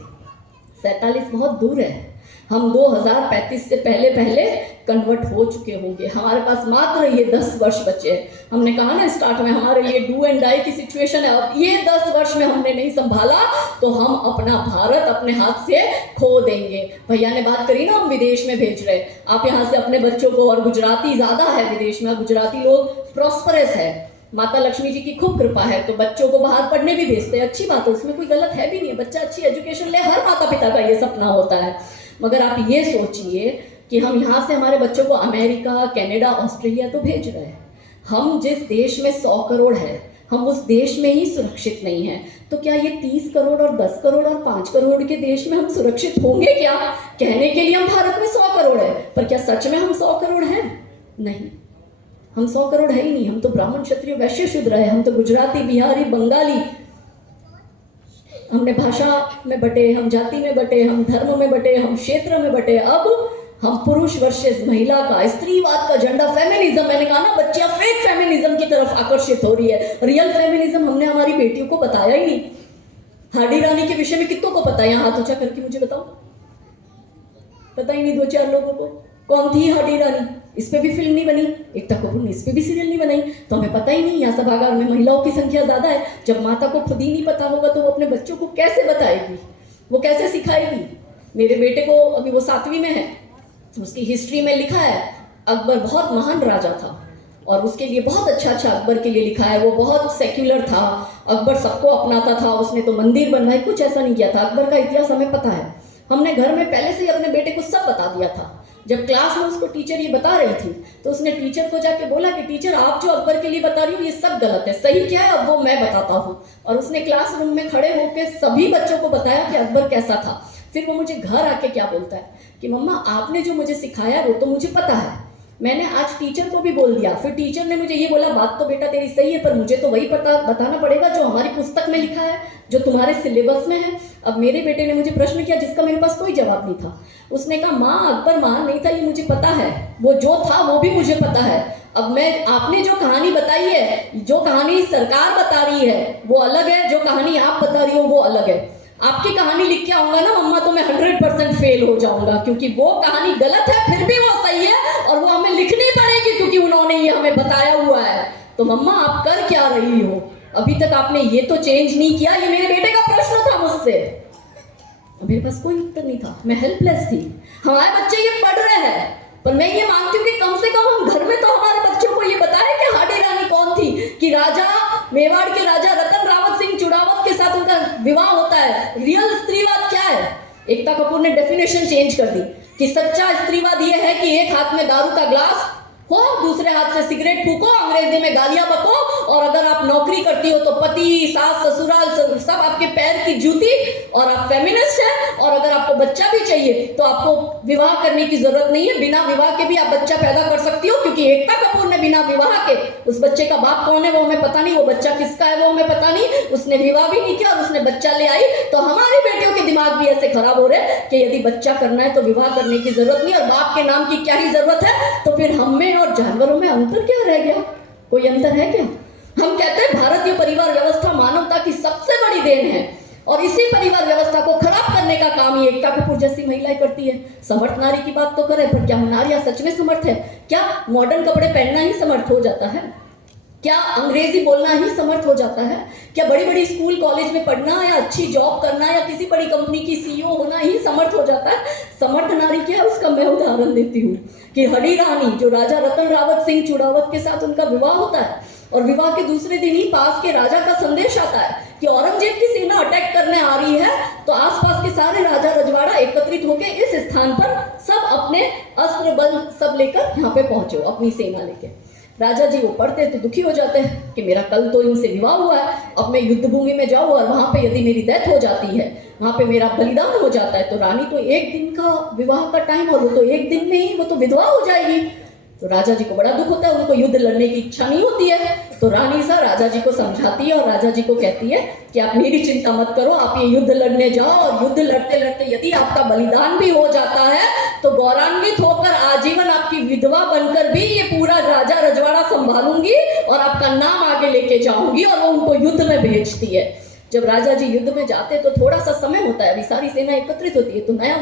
47 बहुत दूर है, हम 2035 से पहले पहले कन्वर्ट हो चुके होंगे। हमारे पास मात्र ये 10 वर्ष बचे हैं। हमने कहा ना स्टार्ट में हमारे लिए डू एंड डाई की सिचुएशन है। अब ये 10 वर्ष में हमने नहीं संभाला तो हम अपना भारत अपने हाथ से खो देंगे। भैया ने बात करी ना हम विदेश में भेज रहे, आप यहाँ से अपने बच्चों को, और गुजराती ज्यादा है विदेश में, गुजराती लोग प्रॉस्परस है, माता लक्ष्मी जी की खूब कृपा है, तो बच्चों को बाहर पढ़ने भी भेजते हैं, अच्छी बात है, उसमें कोई गलत है भी नहीं है, बच्चा अच्छी एजुकेशन ले, हर माता पिता का ये सपना होता है। मगर आप ये सोचिए कि हम यहाँ से हमारे बच्चों को अमेरिका, कनाडा, ऑस्ट्रेलिया तो भेज रहे हैं, हम जिस देश में 100 करोड़ है, हम उस देश में ही सुरक्षित नहीं है, तो क्या ये 30 करोड़ और 10 करोड़ और 5 करोड़ के देश में हम सुरक्षित होंगे क्या? कहने के लिए हम भारत में 100 करोड़ है, पर क्या सच में हम 100 करोड़ हैं? नहीं, हम 100 करोड़ है ही नहीं। हम तो ब्राह्मण, क्षत्रिय, वैश्य, शूद्र है, हम तो गुजराती, बिहारी, बंगाली, हमने भाषा में बटे, हम जाति में बटे, हम धर्म में बटे, हम क्षेत्र में बटे। अब हम पुरुष वर्सेस महिला का, स्त्रीवाद का झंडा, फेमिनिज्म, मैंने कहा ना बच्चियां फेक फेमिनिज्म की तरफ आकर्षित हो रही है। रियल फेमिनिज्म हमने हमारी बेटियों को बताया ही नहीं। हाडी रानी के विषय में कितनों को पता है? यहाँ हाथ ऊंचा करके मुझे बताओ, पता ही नहीं 2-4 लोगों को। कौन थी हाडी रानी? इस पे भी फिल्म नहीं बनी, एकता कपूर ने इस पे भी सीरियल नहीं बनाई, तो हमें पता ही नहीं। यहाँ सभागार में महिलाओं की संख्या ज्यादा है। जब माता को खुद ही नहीं पता होगा तो वो अपने बच्चों को कैसे बताएगी, वो कैसे सिखाएगी? मेरे बेटे को, अभी वो 7वीं में है, उसकी हिस्ट्री में लिखा है अकबर बहुत महान राजा था, और उसके लिए बहुत अच्छा अच्छा अकबर के लिए लिखा है, वो बहुत सेक्युलर था, अकबर सबको अपनाता था, उसने तो मंदिर बनवाए, कुछ ऐसा नहीं किया था। अकबर का इतिहास हमें पता है, हमने घर में पहले से ही अपने बेटे को सब बता दिया था। जब क्लास में उसको टीचर ये बता रही थी तो उसने टीचर को जाके बोला कि टीचर आप जो अकबर के लिए बता रही हो ये सब गलत है, सही क्या है अब वो मैं बताता हूँ। और उसने क्लासरूम में खड़े होकर सभी बच्चों को बताया कि अकबर कैसा था। फिर वो मुझे घर आके क्या बोलता है कि मम्मा आपने जो मुझे सिखाया वो तो मुझे पता है, मैंने आज टीचर को भी बोल दिया। फिर टीचर ने मुझे ये बोला बात तो बेटा तेरी सही है, पर मुझे तो वही बताना पड़ेगा जो हमारी पुस्तक में लिखा है, जो तुम्हारे सिलेबस में है। अब मेरे बेटे ने मुझे प्रश्न किया जिसका मेरे पास कोई जवाब नहीं था। उसने कहा माँ अकबर महान नहीं था ये मुझे पता है, वो जो था वो भी मुझे पता है। अब मैं, आपने जो कहानी बताई है, जो कहानी सरकार बता रही है वो अलग है, जो कहानी आप बता रही हो वो अलग है। आपकी कहानी लिख के आऊंगा ना मम्मा तो मैं 100% फेल हो जाऊंगा, क्योंकि वो कहानी गलत है फिर भी वो सही है, और वो हमें लिखनी पड़ेगी क्योंकि उन्होंने ये हमें बताया हुआ है। तो मम्मा आप कर क्या रही हो? अभी तक आपने ये तो चेंज नहीं किया। ये मेरे बेटे का प्रश्न था मुझसे, मेरे पास कोई उत्तर नहीं था, मैं हेल्पलेस थी। हमारे बच्चे ये पढ़ रहे हैं, पर मैं ये मानती हूँ कि कम से कम हम घर में तो हमारे बच्चों को ये बताएं कि हाडी रानी कौन थी, कि राजा, मेवाड़ के राजा रतन रावत सिंह चुड़ावत के साथ उनका विवाह होता है। रियल स्त्रीवाद क्या है? एकता कपूर ने डेफिनेशन चेंज कर दी कि सच्चा स्त्रीवाद ये है कि एक हाथ में दारू का ग्लास हो, दूसरे हाथ से सिगरेट फूको, अंग्रेजी में गालियां बको, और अगर आप नौकरी करती हो तो पति, सास, ससुराल सब आपके पैर की जूती, और आप फेमिनिस्ट हैं। और अगर आपको बच्चा भी चाहिए तो आपको विवाह करने की जरूरत नहीं है, बिना विवाह के भी आप बच्चा पैदा कर सकती हो, क्योंकि एकता कपूर ने बिना विवाह के, उस बच्चे का बाप कौन है वो हमें पता नहीं, वो बच्चा किसका है वो हमें पता नहीं, उसने विवाह भी नहीं किया और उसने बच्चा ले आई। तो हमारी बेटियों के दिमाग भी ऐसे खराब हो रहे हैं कि यदि बच्चा करना है तो विवाह करने की जरूरत नहीं, और बाप के नाम की क्या ही जरूरत है। तो फिर हम में और जानवरों में अंतर क्या रह गया? कोई अंतर है क्या? हम कहते हैं भारतीय परिवार व्यवस्था मानवता की सबसे बड़ी देन है, और इसी परिवार व्यवस्था को खराब करने का काम ये एकता कपूर जैसी महिलाएं करती है। समर्थ नारी की बात तो करें, पर क्या नारियां सच में समर्थ है? क्या मॉडर्न कपड़े पहनना ही समर्थ हो जाता है? क्या अंग्रेजी बोलना ही समर्थ हो जाता है? क्या बड़ी बड़ी स्कूल कॉलेज में पढ़ना या अच्छी जॉब करना या किसी बड़ी कंपनी की सीईओ होना ही समर्थ हो जाता है? समर्थ नारी क्या है उसका मैं उदाहरण देती हूँ कि हडी रानी जो राजा रतन रावत सिंह चुड़ावत के साथ उनका विवाह होता है, और विवाह के दूसरे दिन ही पास के राजा का संदेश आता है कि औरंगजेब की सेना अटैक करने आ रही है। तो आसपास के सारे राजा रजवाड़ा एकत्रित होकर इस स्थान पर सब अपने अस्त्र बल सब लेकर यहाँ पे पहुंचे, अपनी सेना लेके। राजा जी वो पढ़ते तो दुखी हो जाते हैं कि मेरा कल तो इनसे विवाह हुआ है, अब मैं युद्ध भूमि में जाऊँ और वहां पे यदि मेरी डेथ हो जाती है, वहां पे मेरा बलिदान हो जाता है, तो रानी तो एक दिन का विवाह का टाइम, और वो तो एक दिन में ही वो तो विधवा हो जाएगी। तो राजा जी को बड़ा दुख होता है, उनको युद्ध लड़ने की इच्छा नहीं होती है। तो रानी सा राजा जी को समझाती है और राजा जी को कहती है कि आप मेरी चिंता मत करो, आप ये युद्ध लड़ने जाओ, और युद्ध लड़ते लड़ते यदि आपका बलिदान भी हो जाता है तो गौरवान्वित होकर आजीवन आपकी विधवा बनकर भी ये पूरा राजा रजवाड़ा संभालूंगी और आपका नाम आगे लेके जाऊंगी। और वो उनको युद्ध में भेजती है। जब राजा जी युद्ध में जाते तो थोड़ा सा समय होता है, अभी सारी सेना एकत्रित होती है, तो नया